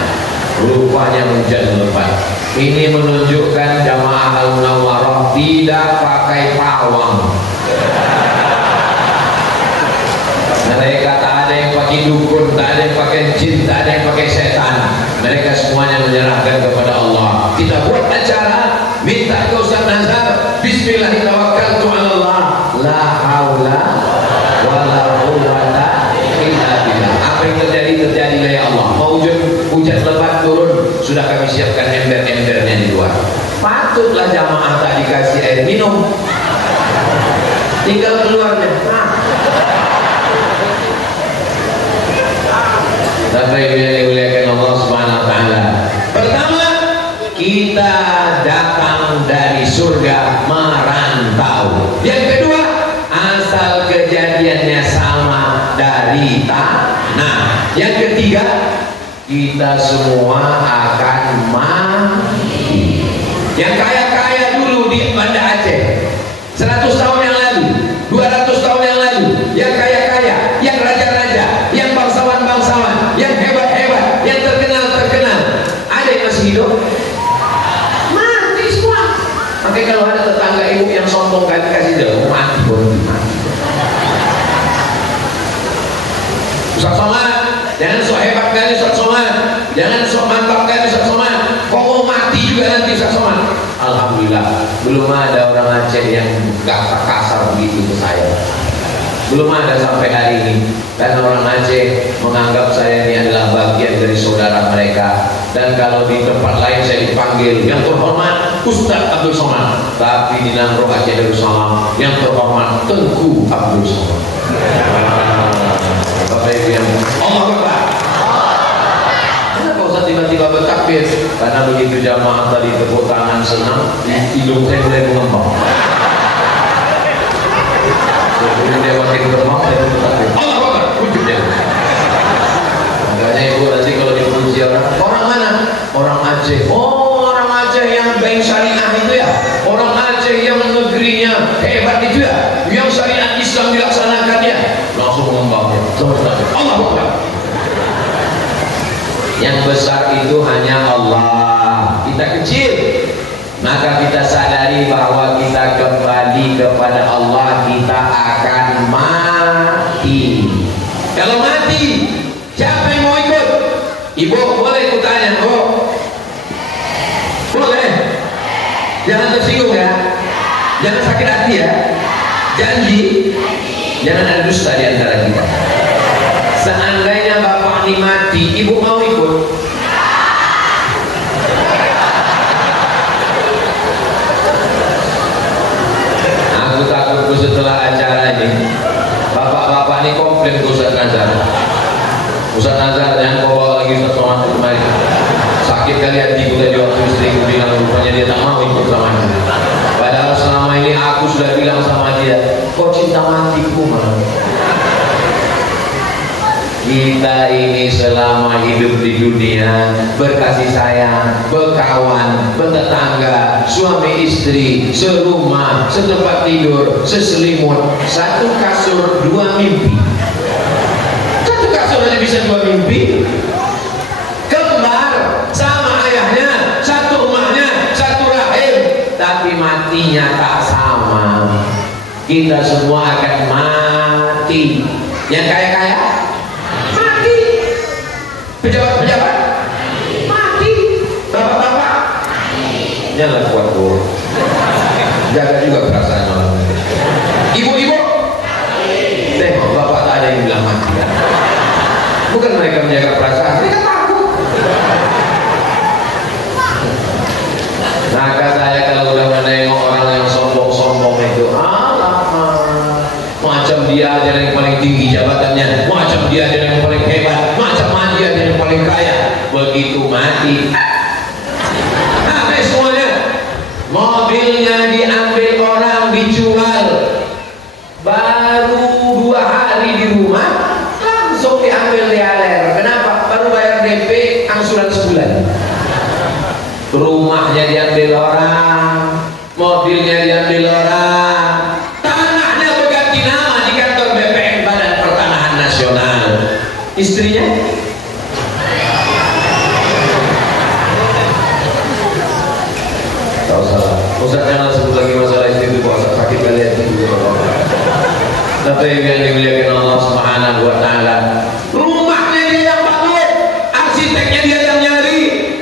rupanya hujan lebat. Ini menunjukkan jamaah Al-Munawwarah tidak pakai pawang. Mereka tak ada yang pakai dukun, tak ada yang pakai jin, tak ada yang pakai setan. Mereka semuanya menyerahkan kepada Allah. Kita buat acara, minta ke Ustaz Nazar, Bismillahirrahmanirrahim, la haula wala quwwata illa billah. Apa yang terjadi ya Allah. Mau hujan lebat turun, sudah kami siapkan ember-embernya di luar. Patutlah jamaah tak dikasih air minum, tinggal keluarnya. Tapi dimuliakan Allah Subhanahu wa taala. Pertama, kita datang dari surga merantau. Yang kedua, asal kejadiannya sama dari tanah. Yang ketiga, kita semua akan mati. Yang kaya-kaya dulu di Banda Aceh 100 tahun yang lalu, 200 tahun yang lalu, yang kaya-kaya, yang raja-raja, yang bangsawan-bangsawan, yang hebat-hebat, yang terkenal-terkenal, ada Makanya kalau ada tetangga ibu yang sombong kali kasih dia mati, mati. Ustaz Somad, jangan sok hebat kali Ustaz Somad, jangan sok mantap kali Ustaz Somad, kok mau mati juga nanti Ustaz Somad. Alhamdulillah, belum ada orang Aceh yang kasar begitu ke saya. Belum ada sampai hari ini. Dan orang Aceh menganggap saya ini adalah bagian dari saudara mereka. Dan kalau di tempat lain saya dipanggil yang terhormat Ustaz Abdul Somad, tapi di Nangro Aceh Darussalam yang terhormat Tengku Abdul Somad. Bapak Ibu yang Allah Akbar. Kenapa Ustaz tiba-tiba bertakbir? Karena begitu jamaah tadi tepuk tangan senang, hidung saya mulai mengembang. Jadi dia makin bermak, saya bertakbir. Allah Akbar, wujud dia. Makanya ibu nanti kalau dipuji orang mana? Orang Aceh. Oh, orang Aceh yang bank syariah itu ya. Orang Aceh yang negerinya hebat itu ya. Yang syariat Islam dilaksanakan ya. Langsung mengembangnya. Allah Akbar. Yang besar itu hanya Allah. Kita kecil. Maka kita sadari bahwa kita kembali kepada Allah, kita akan mati. Kalau mati, siapa yang mau ikut? Ibu boleh kutanya, Bu? Boleh? Jangan tersinggung ya, jangan sakit hati ya, janji, jangan ada dusta di antara kita. Seandainya bapak ini mati, ibu mau ikut? Aku takut setelah acara ini bapak-bapak ini komplain ke Ustaz Nazar. Ustaz Nazar jangan bawa lagi Ustaz Somad kemari. Sakit kali hatiku tadi waktu istriku bilang rupanya dia tak mau ikut sama dia. Padahal selama ini aku sudah bilang sama dia, kau cinta matiku malah. Kita ini selama hidup di dunia berkasih sayang, berkawan, bertetangga, suami istri, serumah, setempat tidur, seselimut, satu kasur, dua mimpi. Satu kasur aja bisa dua mimpi. Kembar sama ayahnya, satu rumahnya, satu rahim, tapi matinya tak sama. Kita semua akan mati. Yang kaya-kaya pejabat-pejabat mati, bapak-bapak jangan kuat Bu, jaga juga perasaan malam. Ibu-ibu tengok bapak tak ada yang bilang mati kan? Bukan mereka menjaga perasaan, mereka takut. Maka saya kalau udah menengok orang yang sombong-sombong itu, macam dia aja yang paling tinggi jabatannya, macam dia aja yang paling hebat, macam dia aja yang paling kaya. Begitu mati, habis semuanya. Mobilnya diambil orang, dijual. Baru 2 hari di rumah, langsung diambil dialer. Kenapa? Baru bayar DP angsuran sebulan. Rumahnya diambil orang, mobilnya diambil orang, tanahnya berganti nama di kantor BPN Badan Pertanahan Nasional. Istrinya tahu salah. Ustaz jangan sebut lagi masalah istri itu, Ustaz sakit kali hati juga. Tapi yang dimuliakan Allah Subhanahu wa taala, rumahnya dia yang bangun, arsiteknya dia yang nyari,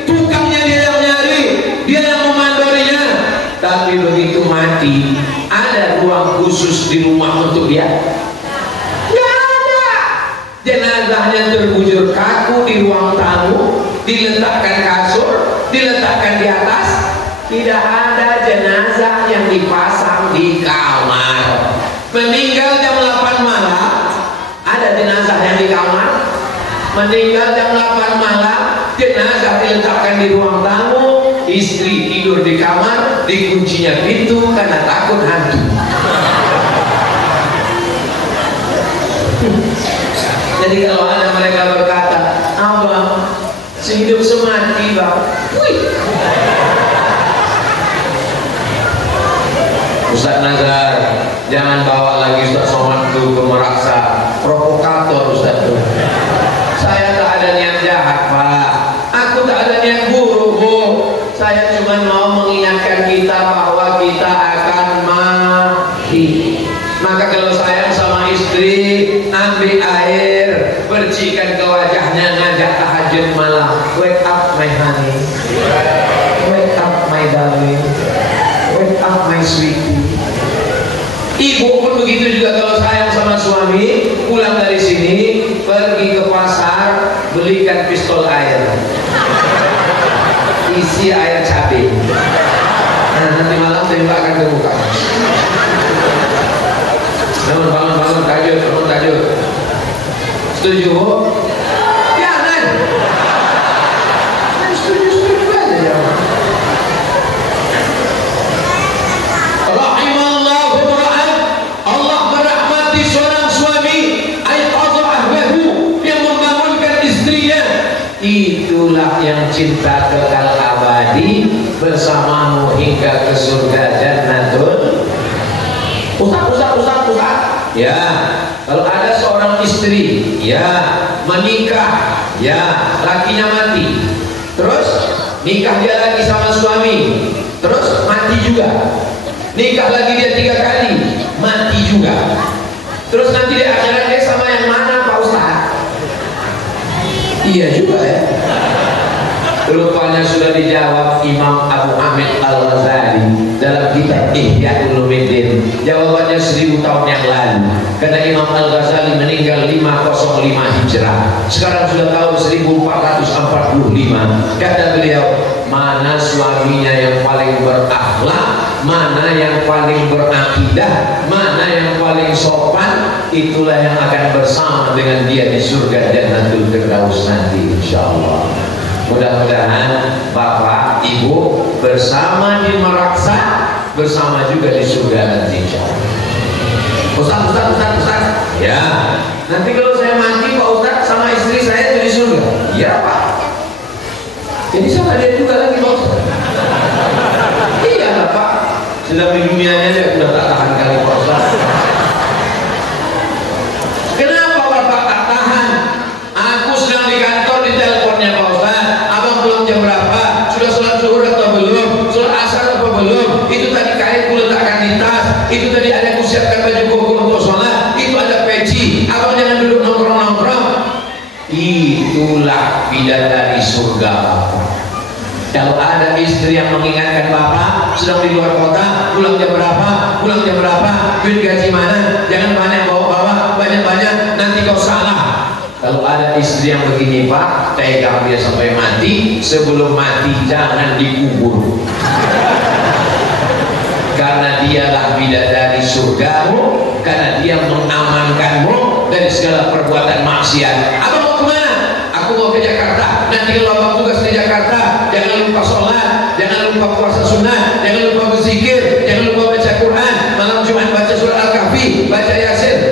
tukangnya dia yang nyari, dia yang memandorinya. Tapi begitu mati, ada ruang khusus di rumah untuk dia? Tidak ada. Jenazahnya terbujur kaku di ruang tamu, diletakkan kasur, diletakkan di atas. Tidak ada jenazah yang dipasang di kamar. Meninggal jam 8 malam, ada jenazah yang di kamar. Meninggal jam 8 malam, jenazah diletakkan di ruang tamu. Istri tidur di kamar, dikuncinya pintu karena takut hantu. Jadi kalau ada mereka berkata, Abang sehidup semati Bang, Ustaz Nazar jangan bawa lagi Ustaz Somad itu ke Meraksa, provokator Ustaz itu. Saya tak ada niat jahat Pak, aku tak ada niat buruk Bu. Saya cuma mau mengingatkan kita bahwa maaf my sweetie. Ibu pun begitu juga kalau sayang sama suami, pulang dari sini pergi ke pasar belikan pistol air, isi air cabai. Nah, nanti malam tembakan ke muka. Bangun tajud. Setuju Bu? Jangan. Setuju aja jangan. Rahimallahu ra'an. Allah merahmati seorang suami ayqadha ahlahu, yang membangunkan istrinya. Itulah yang cinta kekal abadi bersamamu hingga ke surga jannatul. Ustaz. Ya, kalau ada seorang istri, ya, menikah, ya, lakinya mati, terus nikah dia lagi sama suami, terus mati juga, nikah lagi dia 3 kali, mati juga, terus nanti di akhirat dia sama yang mana Pak Ustaz? Iya juga ya. Rupanya sudah dijawab Imam Abu Hamid Al-Ghazali dalam kitab Ihya Ulumuddin. Jawabannya 1000 tahun yang lalu. Karena Imam Al-Ghazali meninggal 505 Hijrah. Sekarang sudah tahun 1445. Kata beliau, mana suaminya yang paling berakhlak, mana yang paling berakidah, mana yang paling sopan, itulah yang akan bersama dengan dia di surga Jannatul Firdaus nanti insyaallah. Mudah-mudahan Bapak Ibu bersama di Meraksa, bersama juga di surga nanti insyaallah. Ustaz. Ya, nanti kalau saya mati Pak Ustaz sama istri saya itu di surga. Iya Pak. Jadi sama dia juga lagi Pak Ustaz. Iya lah Pak. Sedang di dunianya dia sudah tak tahan kali Pak Ustaz. Kenapa Bapak tak tahan? Aku sedang di kantor, di teleponnya Pak Ustaz. Abang pulang jam berapa? Sudah sholat zuhur atau belum? Sholat asar atau belum? Itu tadi kain ku letakkan di tas. Itu tadi ada ku siapkan baju koko untuk sholat. Itu ada peci. Abang jangan duduk nongkrong-nongkrong. Itulah bidadari surga Bapak. Kalau ada istri yang mengingatkan Bapak sedang di luar kota, pulang jam berapa, duit gaji mana, jangan banyak bawa-bawa, banyak-banyak, nanti kau salah. Kalau ada istri yang begini Pak, pegang dia sampai mati, sebelum mati jangan dikubur. Karena dialah bidadari surgamu, karena dia mengamankanmu dari segala perbuatan maksiat. Abang mau kemana? Aku mau ke Jakarta. Nanti kalau abang tugas di Jakarta, jangan lupa sholat, jangan lupa puasa sunnah, jangan lupa berzikir, jangan lupa baca Quran, malam Jumat baca surat Al-Kahfi, baca Yasin.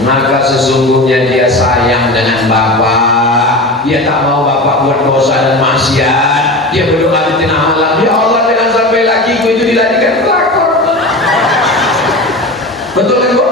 Maka sesungguhnya dia sayang dengan Bapak. Dia tak mau Bapak buat dosa dan maksiat. Dia berdoa di tengah malam, ya Allah jangan sampai lakiku itu diladikan pelakor. Betul kan Bu?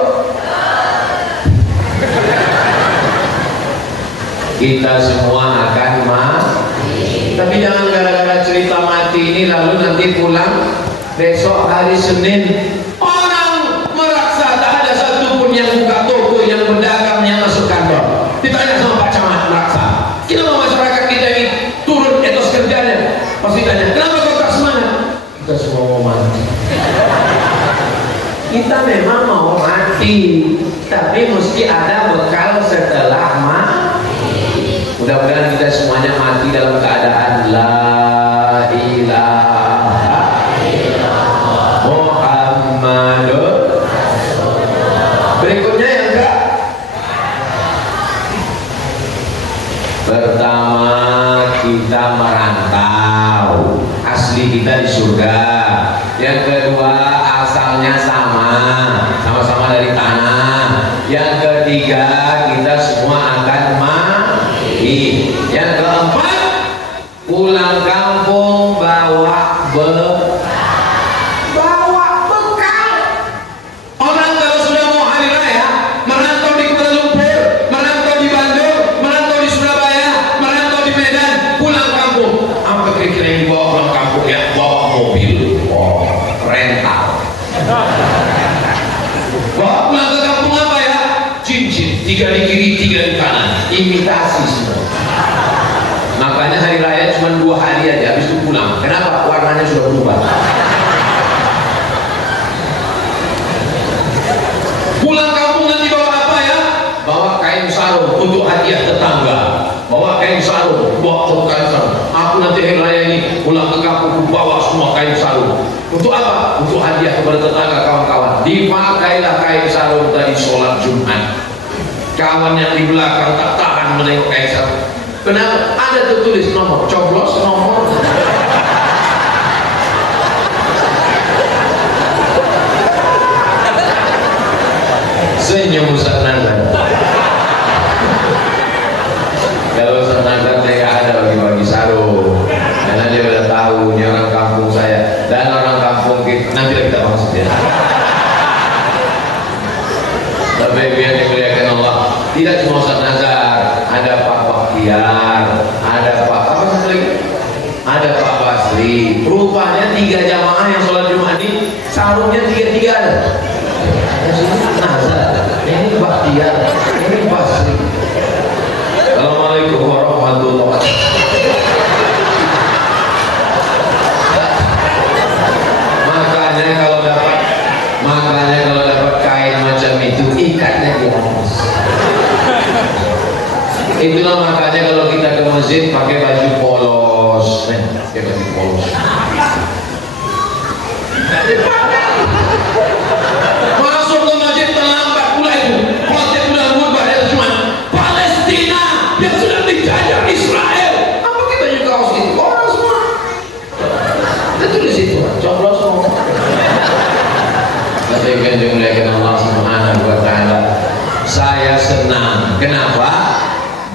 Kita semua akan mati. Tapi jangan gara-gara cerita mati ini lalu nanti pulang besok hari Senin orang Meraksa tak ada satupun yang buka toko, yang berdagang, yang masuk kantor. Ditanya sama Pak Camat Meraksa, kenapa masyarakat kita ini turun etos kerjanya? Pasti tanya, kenapa kau tak semangat? Kita semua mau mati. Kita memang mau mati, tapi mesti ada bekal setelah mati. Mudah-mudahan kita semuanya mati dalam keadaan la ilaha illallah Muhammadur. Berikutnya yang enggak. Pertama, kita merantau, asli kita di surga. Yang kedua, asalnya sama-sama dari tanah. Yang ketiga, kita semua akan mati. Yang keempat, pulang kampung bawa bekal. Orang kalau sudah mau hari raya, merantau di Kuala Lumpur, merantau di Bandung, merantau di Surabaya, merantau di Medan, pulang kampung. Apa kira-kira yang dibawa pulang kampung ya? Bawa mobil, rental. Bawa pulang ke kampung apa ya? Cincin, 3 di kiri, 3 di kanan, imitasi semua. Makanya hari raya cuma 2 hari aja, habis itu pulang. Kenapa? Warnanya berubah. Pulang kampung nanti bawa apa ya? Bawa kain sarung untuk hadiah tetangga. Bawa kain sarung, bawa kain sarung. Aku nanti hari raya ini pulang ke kampung bawa semua kain sarung. Untuk apa? Untuk hadiah kepada tetangga, kawan-kawan. Dipakailah kain sarung tadi sholat Jumat. Kawan yang di belakang tak tahan menengok kain sarung. Kenapa? Ada tertulis nomor, coblos nomor. Senyum Ustaz Nazar. Kalau Ustaz Nazar saya nggak ada bagi-bagi sarung, karena dia udah tahu ini orang kampung saya dan orang kampung kita. Nanti kita bahas ya. Tapi biar dimuliakan Allah, tidak cuma Ustaz Nazar, ada Pak Baktiar, ada Pak apa lagi? Ada Pak Basri. Rupanya 3 jamaah yang sholat Jumat ini sarungnya 3-3 ada. Nazar, ini Baktiar, ini Basri. Assalamualaikum warahmatullahi wabarakatuh. Makanya kalau dapat kain macam itu, ikatnya di atas. Itulah makanya kalau kita ke masjid pakai baju polos, pakai baju polos. Masuk ke masjid terlambat pula itu. Khotib sudah ngutbah ya cuma Palestina yang sudah dijajah Israel. Apa kita juga kaos itu? Orang semua. Itu di situ. Coblos semua. Tapi kan dimuliakan Allah Subhanahu wa taala. Saya senang. Kenapa?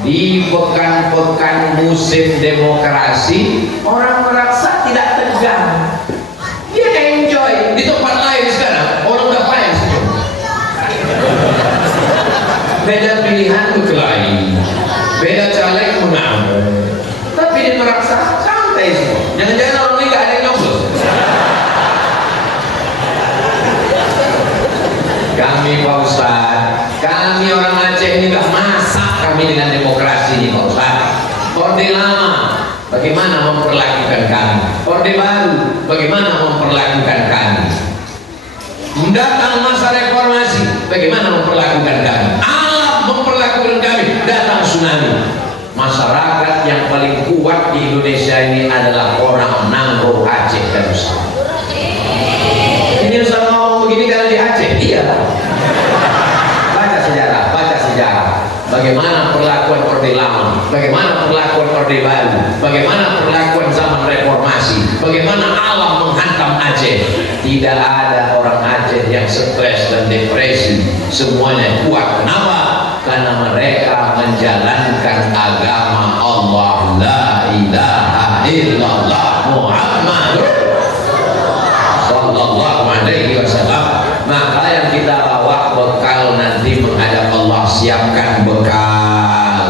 Di pekan-pekan musim demokrasi orang merasa tidak tegang. Dia enjoy. Di tempat lain sekarang orang udah payah saja. Beda pilihan berkelahi, beda caleg menang. Tapi dia merasa santai semua. Jangan-jangan orang ini gak ada yang nyoblos. Kami Pak Ustaz, kami orang Aceh ini gak masak kami dengan demokrasi ini Pak Ustaz. Orde lama bagaimana memperlakukan kami, orde baru bagaimana memperlakukan kami. Datang masa reformasi bagaimana memperlakukan kami, alam memperlakukan kami. Datang tsunami. Masyarakat yang paling kuat di Indonesia ini adalah orang Nangro, Aceh dan Ustaz. Ini Ustaz ngomong begini karena di Aceh. Iya. Baca sejarah. Bagaimana perlakuan orde lama, bagaimana perlakuan orde baru, bagaimana perlakuan zaman reformasi, bagaimana alam menghantam Aceh. Tidak ada orang Aceh yang stres dan depresi, semuanya kuat. Kenapa? Karena mereka menjalankan agama Allah, la ilaha illallah Muhammadur sallallahu alaihi wasallam. Maka yang kita bawa bekal nanti menghadap Allah, siapkan bekal.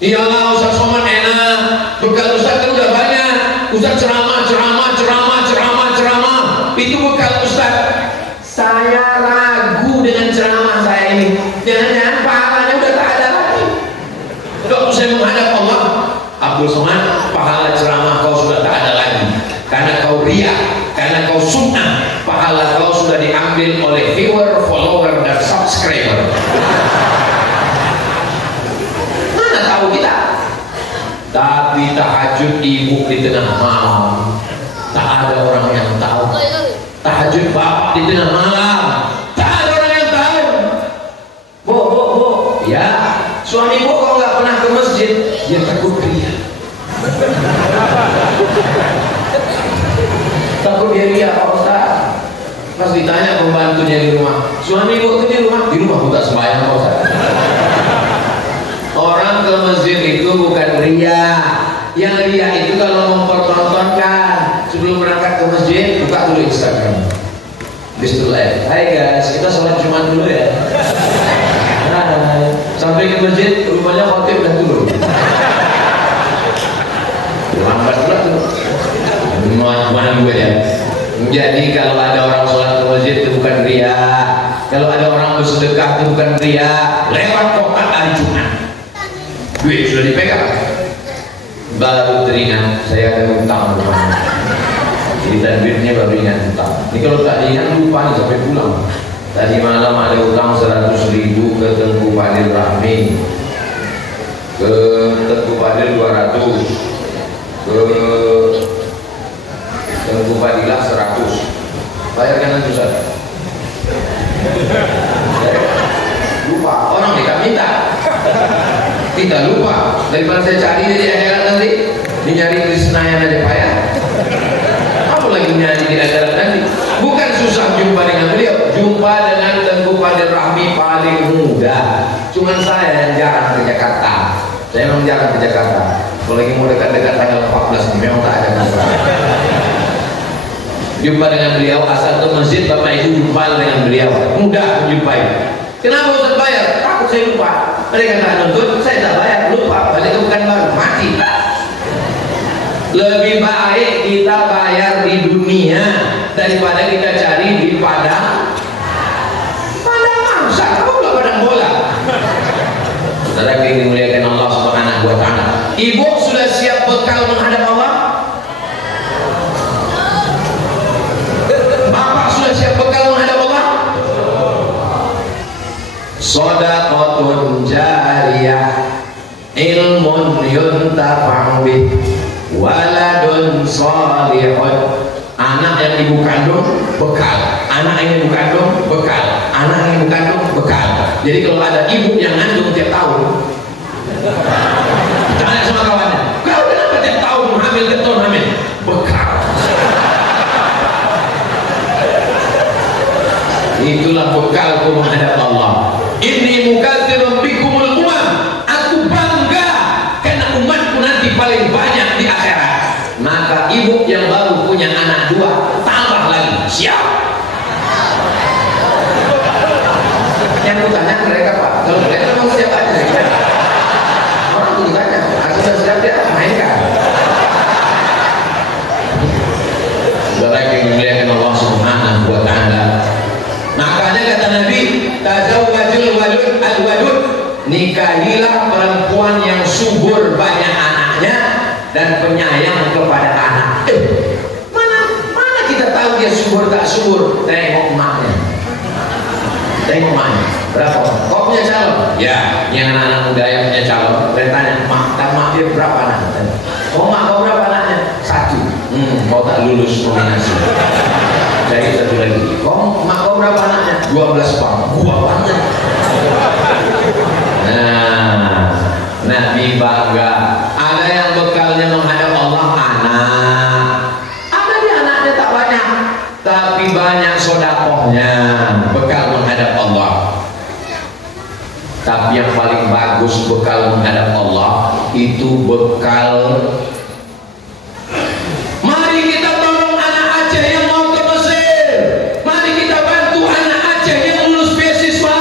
Iyalah Ustaz Somad enak, bekal Ustaz kan udah banyak. Ustaz ceramah. Itu bekal Ustaz. Saya ragu dengan ceramah saya ini. Jangan-jangan pahalanya udah tak ada lagi. Waktu saya menghadap Allah, Abdul Somad, pahala ceramah kau sudah tak ada lagi. Karena kau riya, karena kau sunnah, pahala kau sudah diambil oleh viewer, follower, dan subscriber. Mana tahu kita? Tapi tahajud ibu di tengah malam, tak ada orang yang tahu. Tahajud bapak di tengah malam, tak ada orang yang tahu. Bu, ya, suami bu kalau nggak pernah ke masjid, dia takut riya. Takut dia riya Pak Ustaz. Pas ditanya pembantunya di rumah, suami ibu itu di rumah tak sembahyang Pak Ustaz. Orang ke masjid itu bukan riya. Yang riya itu kalau mempertontonkan. Sebelum berangkat ke masjid, buka dulu Instagram. Bismillah. Hai guys, kita sholat Jumat dulu ya. Nah, sampai ke masjid, rupanya khotib dan turun. Lambat pula tuh. Mana gue ya. Jadi kalau ada orang sholat ke masjid itu bukan riya. Kalau ada orang bersedekah itu bukan riya. Lewat kotak hari Jumat, duit sudah dipegang, baru teringat saya ada utang. dan duitnya baru ingat utang. Ini kalau tak diingat lupa nih sampai pulang. Tadi malam ada utang 100.000 ke Tengku Fadil Rahmi, ke Tengku Fadil 200, ke Tengku Fadilah 100. Bayarkan nanti Ustaz. Lupa, orang tidak minta. Kita lupa. Daripada saya cari di akhirat nanti, nyari di Senayan aja payah. Apa lagi nyari di akhirat nanti? Bukan susah jumpa dengan beliau, jumpa dengan Tengku Fadil Rahmi paling mudah. Cuman saya yang jarang ke Jakarta. Saya memang jarang ke Jakarta. Kalau lagi mau dekat-dekat tanggal 14 memang tak ada masalah. Jumpa dengan beliau, asal ke masjid Bapak Ibu jumpa dengan beliau, mudah menjumpai. Kenapa Ustaz bayar? Takut saya lupa. Mereka tak nuntut, saya tak bayar, lupa. Balik ke Pekanbaru, mati. Lebih baik kita bayar di dunia daripada kita cari di padang mangsa. Kamu belum padang bola. Saudara yang dimuliakan Allah Subhanahu wa Ta'ala, ibu sudah siap bekal menghadap Allah? Bapak sudah siap bekal menghadap Allah? Shadaqatun jariyah, ilmun yuntafa'u bih, waladun salihun. Anak yang ibu kandung bekal, anak yang ibu kandung bekal, anak yang ibu kandung bekal. Jadi kalau ada ibu yang ngandung tiap tahun, tanya sama kawannya, kau kenapa tiap tahun hamil keton hamil? Bekal. Itulah bekalku menghadap Allah. Inni mukatsirun bikumul umam. Aku bangga karena umatku nanti paling banyak di akhirat. Maka ibu yang baru punya anak 2 tambah lagi, siap? Yang kutanya mereka Pak, kalau mereka memang siap aja. Orang tuh ditanya, aku sudah siap dia mainkan. Saudara yang dimuliakan Allah Subhanahu wa Ta'ala, makanya kata Nabi, tazawwajul walud al-walud, nikahilah perempuan yang subur banyak anaknya dan penyayang kepada anak. Mana kita tahu dia subur tak subur? Tengok emaknya. Tengok emaknya. Berapa? Kau punya calon? Ya, yang anak-anak muda yang punya calon. Dan tanya, mak dia berapa anak? Oh mak, kau berapa anaknya? 1. Kau tak lulus nominasi. Jadi 1 lagi. Mak kau berapa anaknya? 12 Bang. Gua banget. Nah, Nabi bangga. Ada yang bekalnya menghadap Allah anak. Ada dia anaknya tak banyak, tapi banyak sodakohnya. Bekal menghadap Allah. Tapi yang paling bagus bekal menghadap Allah itu bekal. Mari kita tolong anak Aceh yang mau ke Mesir. Mari kita bantu anak Aceh yang lulus beasiswa.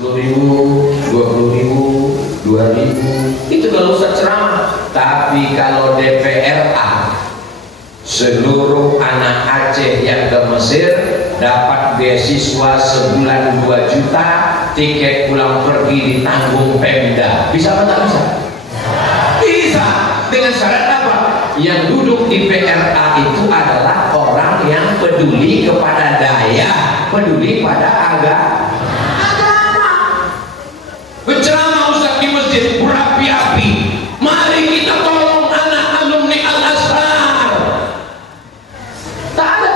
10.000, 20.000, 2.000. Itu kalau Ustaz ceramah. Tapi kalau DPRA, seluruh anak Aceh yang ke Mesir dapat beasiswa sebulan 2 juta, tiket pulang pergi ditanggung Pemda. Bisa apa tak bisa? Bisa. Dengan syarat apa? Yang duduk di PRA itu adalah orang yang peduli kepada daya, peduli pada agama. Berceramah Ustaz di masjid berapi-api. Mari kita tolong anak alumni Al-Azhar. Tak ada.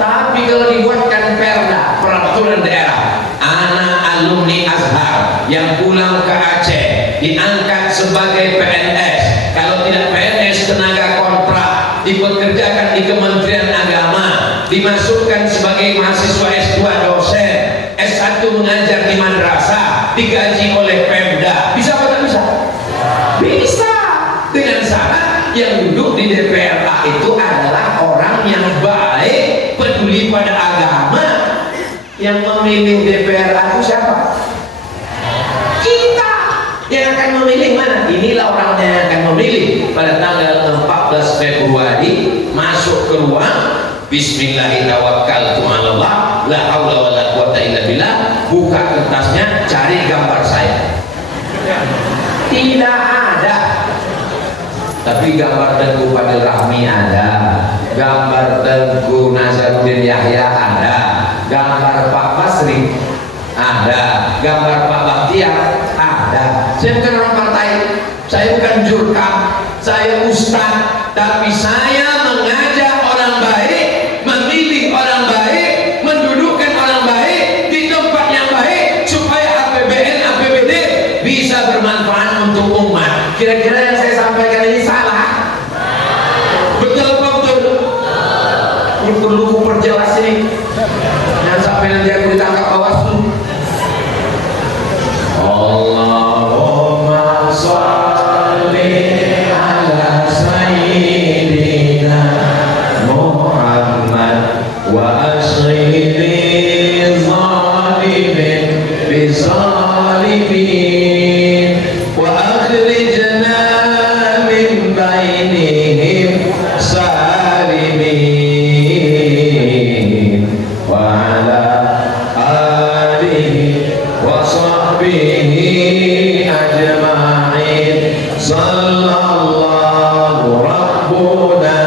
Tapi kalau dibuatkan perda, peraturan daerah, anak alumni Azhar yang pulang ke Aceh diangkat sebagai PNS. Kalau tidak PNS, tenaga kontrak, dipekerjakan di Kementerian Agama, dimasukkan sebagai mahasiswa S2 dosen, S1 mengajar di madrasah, digaji oleh Pemda. Bisa apa tak bisa? Bisa. Dengan syarat yang duduk di DPRA itu adalah orang yang baik, peduli pada agama. Yang memilih DPRA itu siapa? Kita. Yang akan memilih mana? Inilah orangnya yang akan memilih. Pada tanggal 14 Februari masuk ke ruang, Bismillahirrahmanirrahim, la haula wala quwata illa billah. Buka kertasnya, cari gambar saya. Tidak ada. Tapi gambar Tengku Fadil Rahmi ada, gambar Tengku Nazaruddin Yahya ada, gambar Pak Basri ada, gambar Pak Baktiar ada. Saya bukan orang partai, saya bukan jurkam, saya ustaz, tapi saya mengajak orang baik, memilih orang baik, mendudukkan orang baik di tempat yang baik supaya APBN, APBD bisa bermanfaat untuk umat. Kira-kira yang saya sampaikan ini salah? Betul apa betul? Ini perlu perjelas ini. Jangan sampai nanti aku ditangkap Bawaslu. Allahumma sholli ala sayyidina Muhammad wa ashghili zalimin bi zalimin wa akhrijna min bainihim salimin wa ala alihi wa sahbihi ajma'in. Sallallahu rabbuna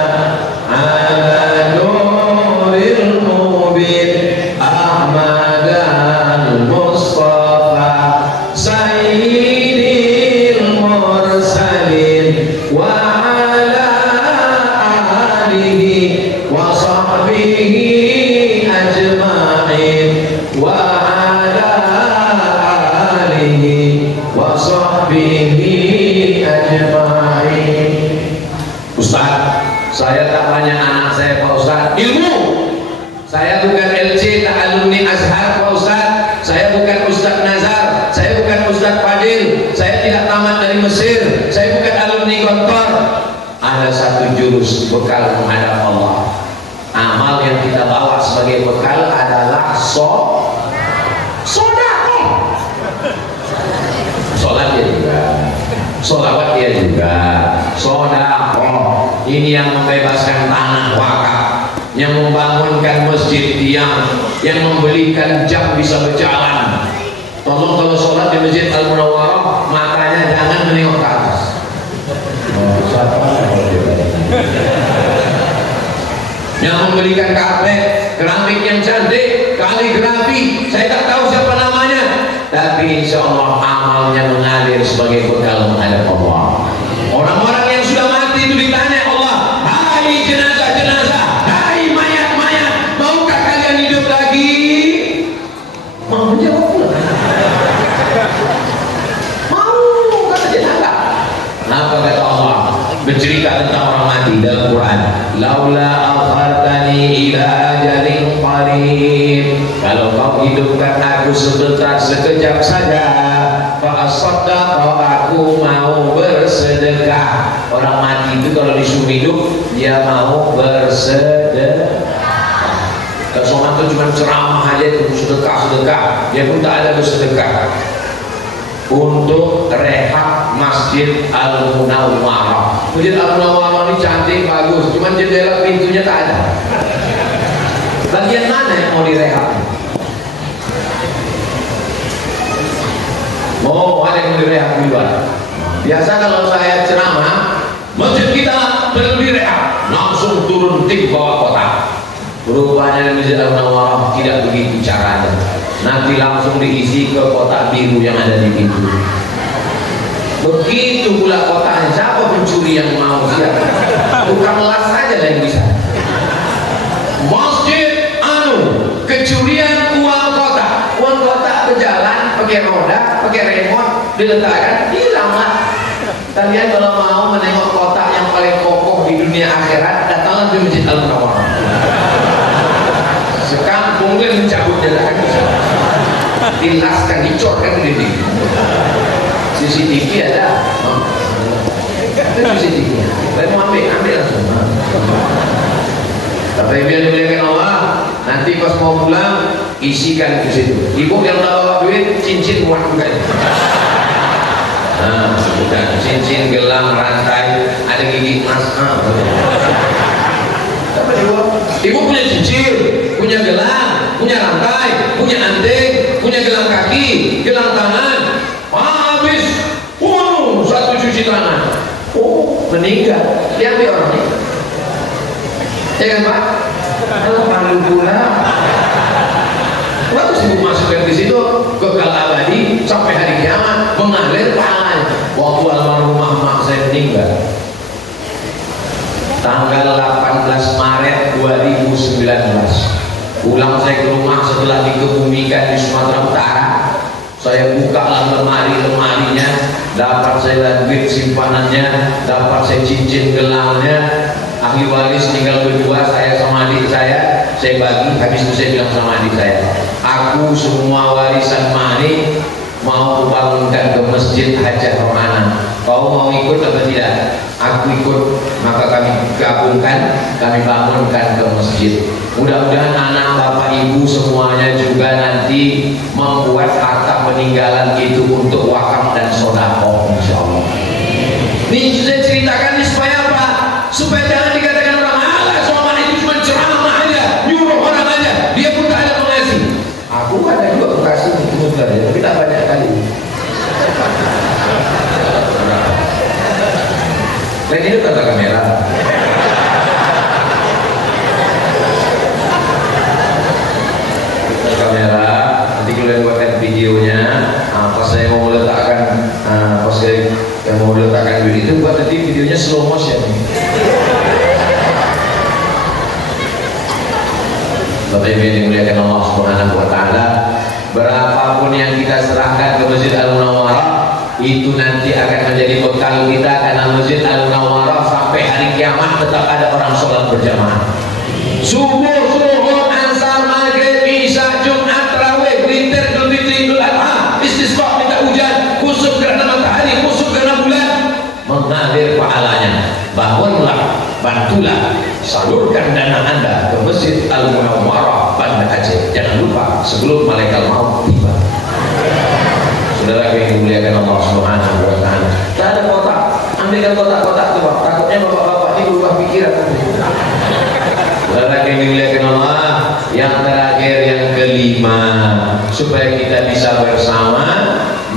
ala nuril mubin Ahmad al-Mustafa sayyidil mursalin wa ala alihi wa sahbihi ajma'in wa ala alihi wa sahbihi ajma'in. Ustaz, saya tak tanya anak saya Pak Ustaz ilmu. Saya bukan LC, tak alumni Azhar Pak Ustaz. Saya bukan Ustaz Nazar, saya bukan Ustaz Fadil, saya tidak tamat dari Mesir, saya bukan alumni Gontor. Ada satu jurus bekal menghadap Allah. Amal yang kita bawa sebagai bekal adalah sodako. Sholat dia juga, sholawat dia juga, sodako. Ini yang membebaskan tanah wakaf, yang membangunkan masjid tiang, yang membelikan jam bisa berjalan. Tolong kalau sholat di Masjid Al-Munawwarah matanya jangan menengok ke atas. Yang memberikan karpet, keramik yang cantik, kaligrafi, saya tak tahu siapa namanya, tapi insya Allah amalnya mengalir sebagai bekal menghadap Allah. Orang-orang yang sudah mati itu ditanya Allah, hai jenazah-jenazah, hai mayat-mayat, maukah kalian hidup lagi? Mau menjawab pula. Mau kata jenazah. Apa kata Allah? Bercerita tentang orang mati dalam Quran. Laula akhartani ila ajalin qarib. Kalau kau hidupkan aku sebentar sekejap saja, fa asaddaqa, aku mau bersedekah. Orang mati itu kalau disuruh hidup dia mau bersedekah. Kalau somat itu cuma ceramah aja itu sedekah, dia pun tak ada bersedekah. Untuk rehab Masjid Al-Munawwarah. Masjid Al-Munawwarah ini cantik, bagus, cuman jendela pintunya tak ada. Bagian mana yang mau direhab? Oh, ada yang mau direhab di luar. Biasa kalau saya ceramah, masjid kita perlu direhab, langsung turun tim bawa kotak. Rupanya di Masjid Al-Munawwarah tidak begitu caranya. Nanti langsung diisi ke kotak biru yang ada di pintu. Begitu pula kotaknya. Siapa pencuri yang mau siapa? Tukang las saja lah yang bisa. Masjid kecurian uang kotak berjalan pakai roda, pakai remote, diletakkan, hilanglah. Kalian kalau mau menengok kotak yang paling kokoh di dunia akhirat, datanglah di Masjid Al-Munawwarah. Sekampung dia mencabut jalanan, dilaskan, dicorkan di dinding. CCTV ada, itu CCTV. Saya mau ambil langsung. Tapi biar dimuliakan Allah, nanti pas mau pulang isikan ke situ. Ibu yang udah bawa duit, cincin buat bukan. Nah, bukan cincin, gelang, rantai, ada gigi emas. Ibu punya cincin, punya gelang, punya rantai, punya anting, punya gelang kaki, gelang tangan. Habis, satu cuci tangan. Oh, meninggal. Diambil orangnya. Ya kan Pak? Kalau malu pula. Waktu sibuk masukkan di situ kekal abadi sampai hari kiamat mengalir pahalanya. Waktu almarhumah mak saya meninggal tanggal 18 Maret 2019, pulang saya ke rumah setelah dikebumikan di Sumatera Utara. Saya buka lemari-lemarinya, dapat saya duit simpanannya, dapat saya cincin gelangnya. Ahli waris tinggal berdua, saya sama adik saya bagi. Habis itu saya bilang sama adik saya, aku semua warisan mani mau bangunkan ke masjid Hajah Romana. Kau mau ikut atau tidak? Aku ikut. Maka kami gabungkan, kami bangunkan ke masjid. Mudah-mudahan anak bapak ibu semuanya juga nanti membuat harta peninggalan itu untuk wakaf dan sedekah, insyaallah. Ini saya ceritakan ini supaya apa? Supaya jangan dikatakan orang, alah soal itu cuma ceramah aja, nyuruh orang aja, dia pun tak ada pengasih. Aku ada juga pengasih itu tapi tak banyak kali. Lain itu kata kamera. Kamera, nanti kalian buatkan videonya. Pas saya mau letakkan, pas saya mau letakkan video itu, buat nanti videonya slow motion. Bapak Ibu yang dimuliakan Allah Subhanahu Wa Taala, berapapun yang kita serahkan ke Masjid Al-Munawwarah itu nanti akan menjadi bekal kita, karena Masjid Al-Munawwarah sampai hari kiamat tetap ada orang sholat berjamaah. Subuh, zuhur, asar, maghrib, isya, Jumat, tarawih, witir, Idul Fitri, Idul Adha, istisqa, minta hujan, kusuf gerhana matahari, kusuf gerhana bulan, mengalir pahalanya. Bangunlah, bantulah, salurkan dana Anda ke Masjid Al-Munawwarah Banda Aceh. Jangan lupa sebelum malaikat maut tiba. Saudara yang dimuliakan Allah Subhanahu Wa Taala, tak ada kotak, ambilkan kotak-kotak itu Pak. Takutnya bapak-bapak ini berubah pikiran. Saudara yang dimuliakan Allah, yang terakhir yang kelima, supaya kita bisa bersama,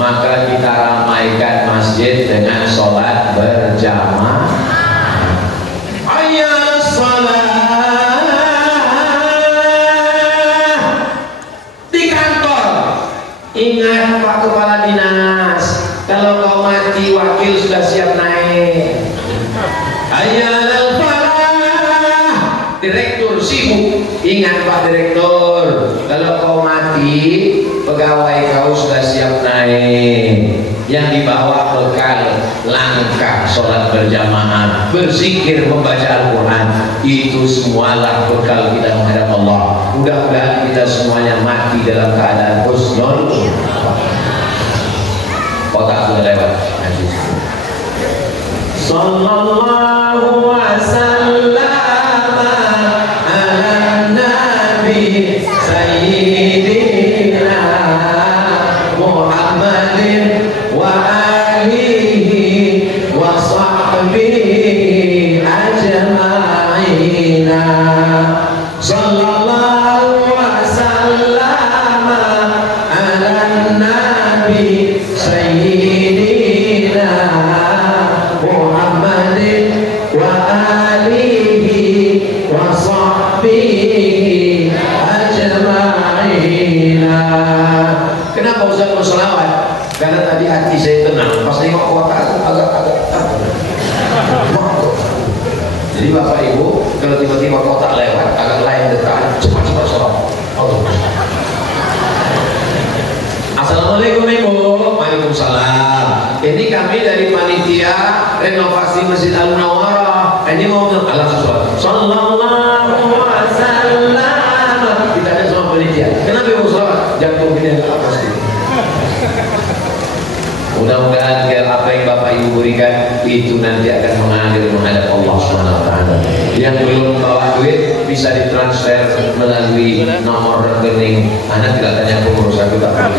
maka kita ramaikan masjid dengan sholat berjamaah. Ayat sholat di kantor. Ingat Pak Kepala Dinas, kalau kau mati wakil sudah siap naik. Ayat falah. Direktur sibuk. Ingat Pak Direktur, kalau kau mati pegawai kau sudah siap naik. Yang dibawa bekal langkah sholat berjamaah, berzikir, membaca Al-Quran, itu semualah bekal kita menghadap Allah. Mudah-mudahan kita semuanya mati dalam keadaan husnul. Kotak sudah lewat. Sallallahu wasallam ala nabi sayyidina Muhammadin wa alihi wa sahbihi ajma'ina. Sallallahu wasallam ala nabi sayyidina Muhammadin wa alihi wa sahbihi ajma'ina. Kenapa Ustaz berselawat? Karena tadi hati saya tenang, pas nengok kotak agak-agak jadi Bapak Ibu, kalau tiba-tiba kotak lewat, agak lain dekat, cepat-cepat sholat. Assalamualaikum Ibu. Waalaikumsalam. Ini kami dari panitia renovasi Masjid Al-Munawwarah. Ini mau langsung sholat. Sallallahu wasallam. Kita ada sama panitia. Kenapa Ibu sholat? Jantung ini agak apa sih? Mudah-mudahan biar apa yang Bapak Ibu berikan itu nanti akan mengalir menghadap Allah Subhanahu Wa Taala. Yang belum bawa duit bisa ditransfer melalui nomor rekening. Anda tidak tanya pengurus, aku tak perlu.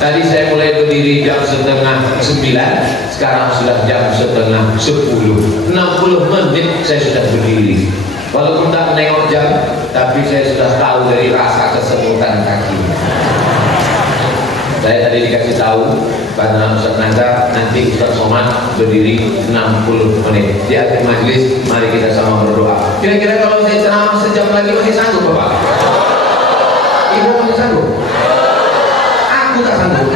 Tadi saya mulai berdiri jam 8:30, sekarang sudah jam 9:30. 60 menit saya sudah berdiri. Walaupun tak menengok jam, tapi saya sudah tahu dari rasa kesemutan kaki. Saya tadi dikasih tahu Karena Ustaz Nazar, nanti Ustaz Somad berdiri 60 menit. Di akhir majelis, mari kita sama berdoa. Kira-kira kalau saya ceramah sejam lagi masih sanggup Bapak? Ibu masih sanggup? Aku tak sanggup.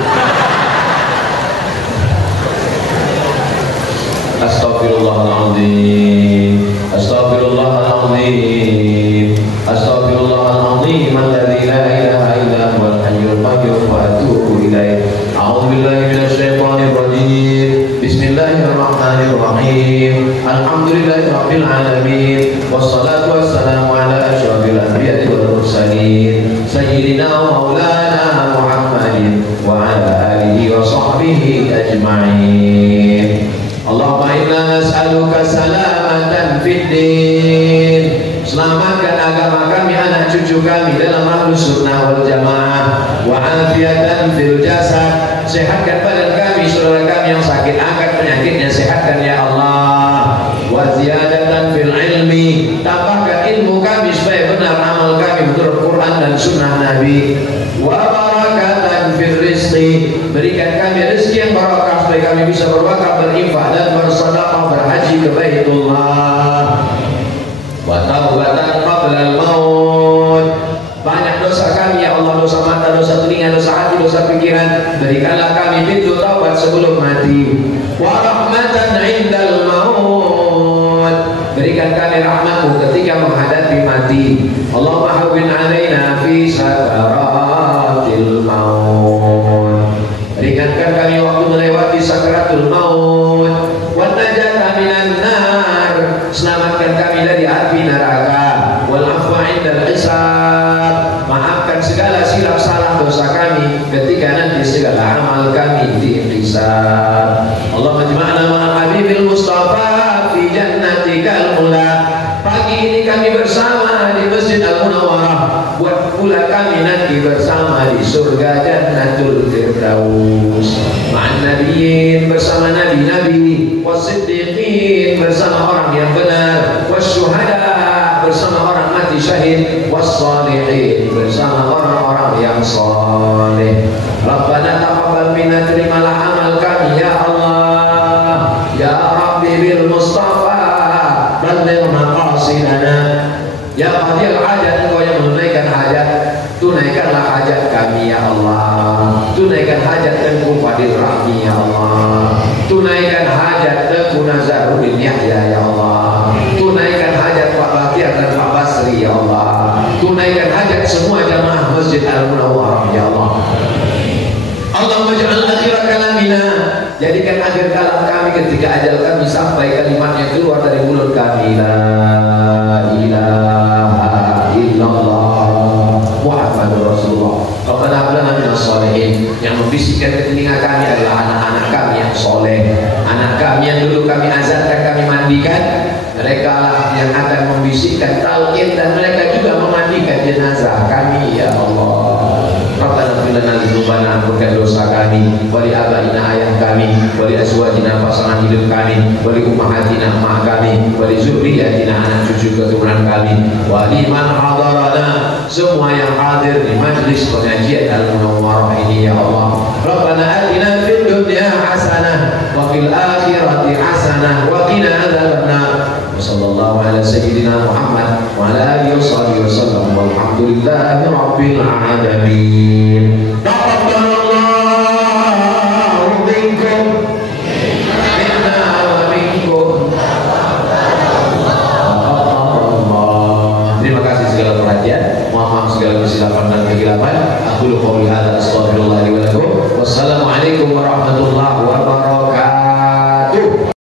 Astaghfirullahaladzim, Astaghfirullahaladzim, Astaghfirullahaladzim, alladzi la ilaha illa huwal hayyul qayyum wa atubu ilaih. A'udzubillahi minasyaitonir rajim. Bismillahirrahmanirrahim. Alhamdulillahirabbil alamin. Wassalatu wassalamu ala asyrofil anbiya'i wal mursalin. Sayyidina wa maulana Muhammadin wa ala alihi wa sahbihi ajma'in. Allahumma inna nas'aluka salamatan fid din. Selamatkan agama kami, anak cucu kami dalam ahlus sunnah wal jamaah. Wa afiatan fil jasad. Sehatkan badan kami, saudara kami yang sakit, angkat penyakitnya, sehatkan ya Allah. Wa ziyadatan fil ilmi. Tambahkan ilmu kami supaya benar amal kami menurut Quran dan sunnah Nabi. Wa barakatan fil rizqi. Berikan kami rezeki yang barakah supaya kami bisa berwakaf, berinfak dan bersedekah, berhaji ke Baitullah. Wa taubatan qabla al-maut. Banyak dosa kami ya Allah, dosa mata, dosa telinga, dosa hati, dosa pikiran. Berikanlah kami pintu taubat sebelum mati. Wa rahmatan indal maut. Berikan kami rahmatmu ketika menghadapi mati. Allahumma hawwin alaina fi sakaratil maut. Ringankan kami waktu melewati sakaratul maut. Wa najata minan nar. Selamatkan kami dari api neraka. Wal afwa indal hisab. Maafkan segala silap salah dosa kami ketika nanti segala amal kami dihisab. Allahumma jma'na ma'al habibil mustafa fi jannatikal ula. Pagi ini kami bersama di Masjid Al-Munawwarah. Buat pula kami nanti bersama di surga Jannatul Firdaus. Ma'an nabiyyin, bersama nabi-nabi. Wassiddiqin, bersama orang yang benar. Wasyuhada, bersama orang mati syahid. Wassalihin, bersama orang-orang yang saleh. Rabbana taqabbal minna, terimalah amal kami ya Allah. Ya Rabbi bil Mustafa balligh maqasidana. Ya qadiyal hajat, Engkau yang menunaikan hajat, tunaikanlah hajat kami ya Allah. Tunaikan hajat Tengku Fadil Rahmi ya Allah. Tunaikan hajat Tengku Nazaruddin Yahya ya Allah. Tunaikan hajat Pak Bahtiar dan Pak Basri ya Allah. Tunaikan hajat semua jamaah Masjid Al-Munawwarah ya Allah. Allahumma ja'al akhir kalamina, jadikan akhir kalam kami ketika ajal kami sampai kalimatnya keluar dari mulut kami, la ilaha illallah Muhammadur Rasulullah. Rabbana hab lana minas shalihin. Yang membisikkan ke telinga kami adalah anak-anak kami yang soleh, anak kami yang dulu kami azankan, kami mandikan. Mereka lah yang akan membisikkan talqin, dan mereka juga memandikan jenazah kami ya Allah. Rabbana fir lana dzunubana, ampunkan dosa kami, wali abaina, ayah kami, wali azwajina, pasangan hidup kami, wali ummahatina, emak kami, wali zurriyatina, anak cucu keturunan kami, wali man hadarana, semua yang hadir di majlis pengajian Al-Munawwarah ini ya Allah. Rabbana atina fid dunya hasanah wa fil akhirati hasanah wa qina adzabannar. Sallallahu ala sayyidina Muhammad wa ala alihi washabihi wasallam, walhamdulillahi rabbil alamin. Taqabbalallahu minkum minna wa minkum. Terima kasih segala perhatian, mohon maaf segala kesilapan dan kehilapan. Aqulu qouli hadza astaghfirullah li wa lakum. Wassalamualaikum warahmatullahi wabarakatuh.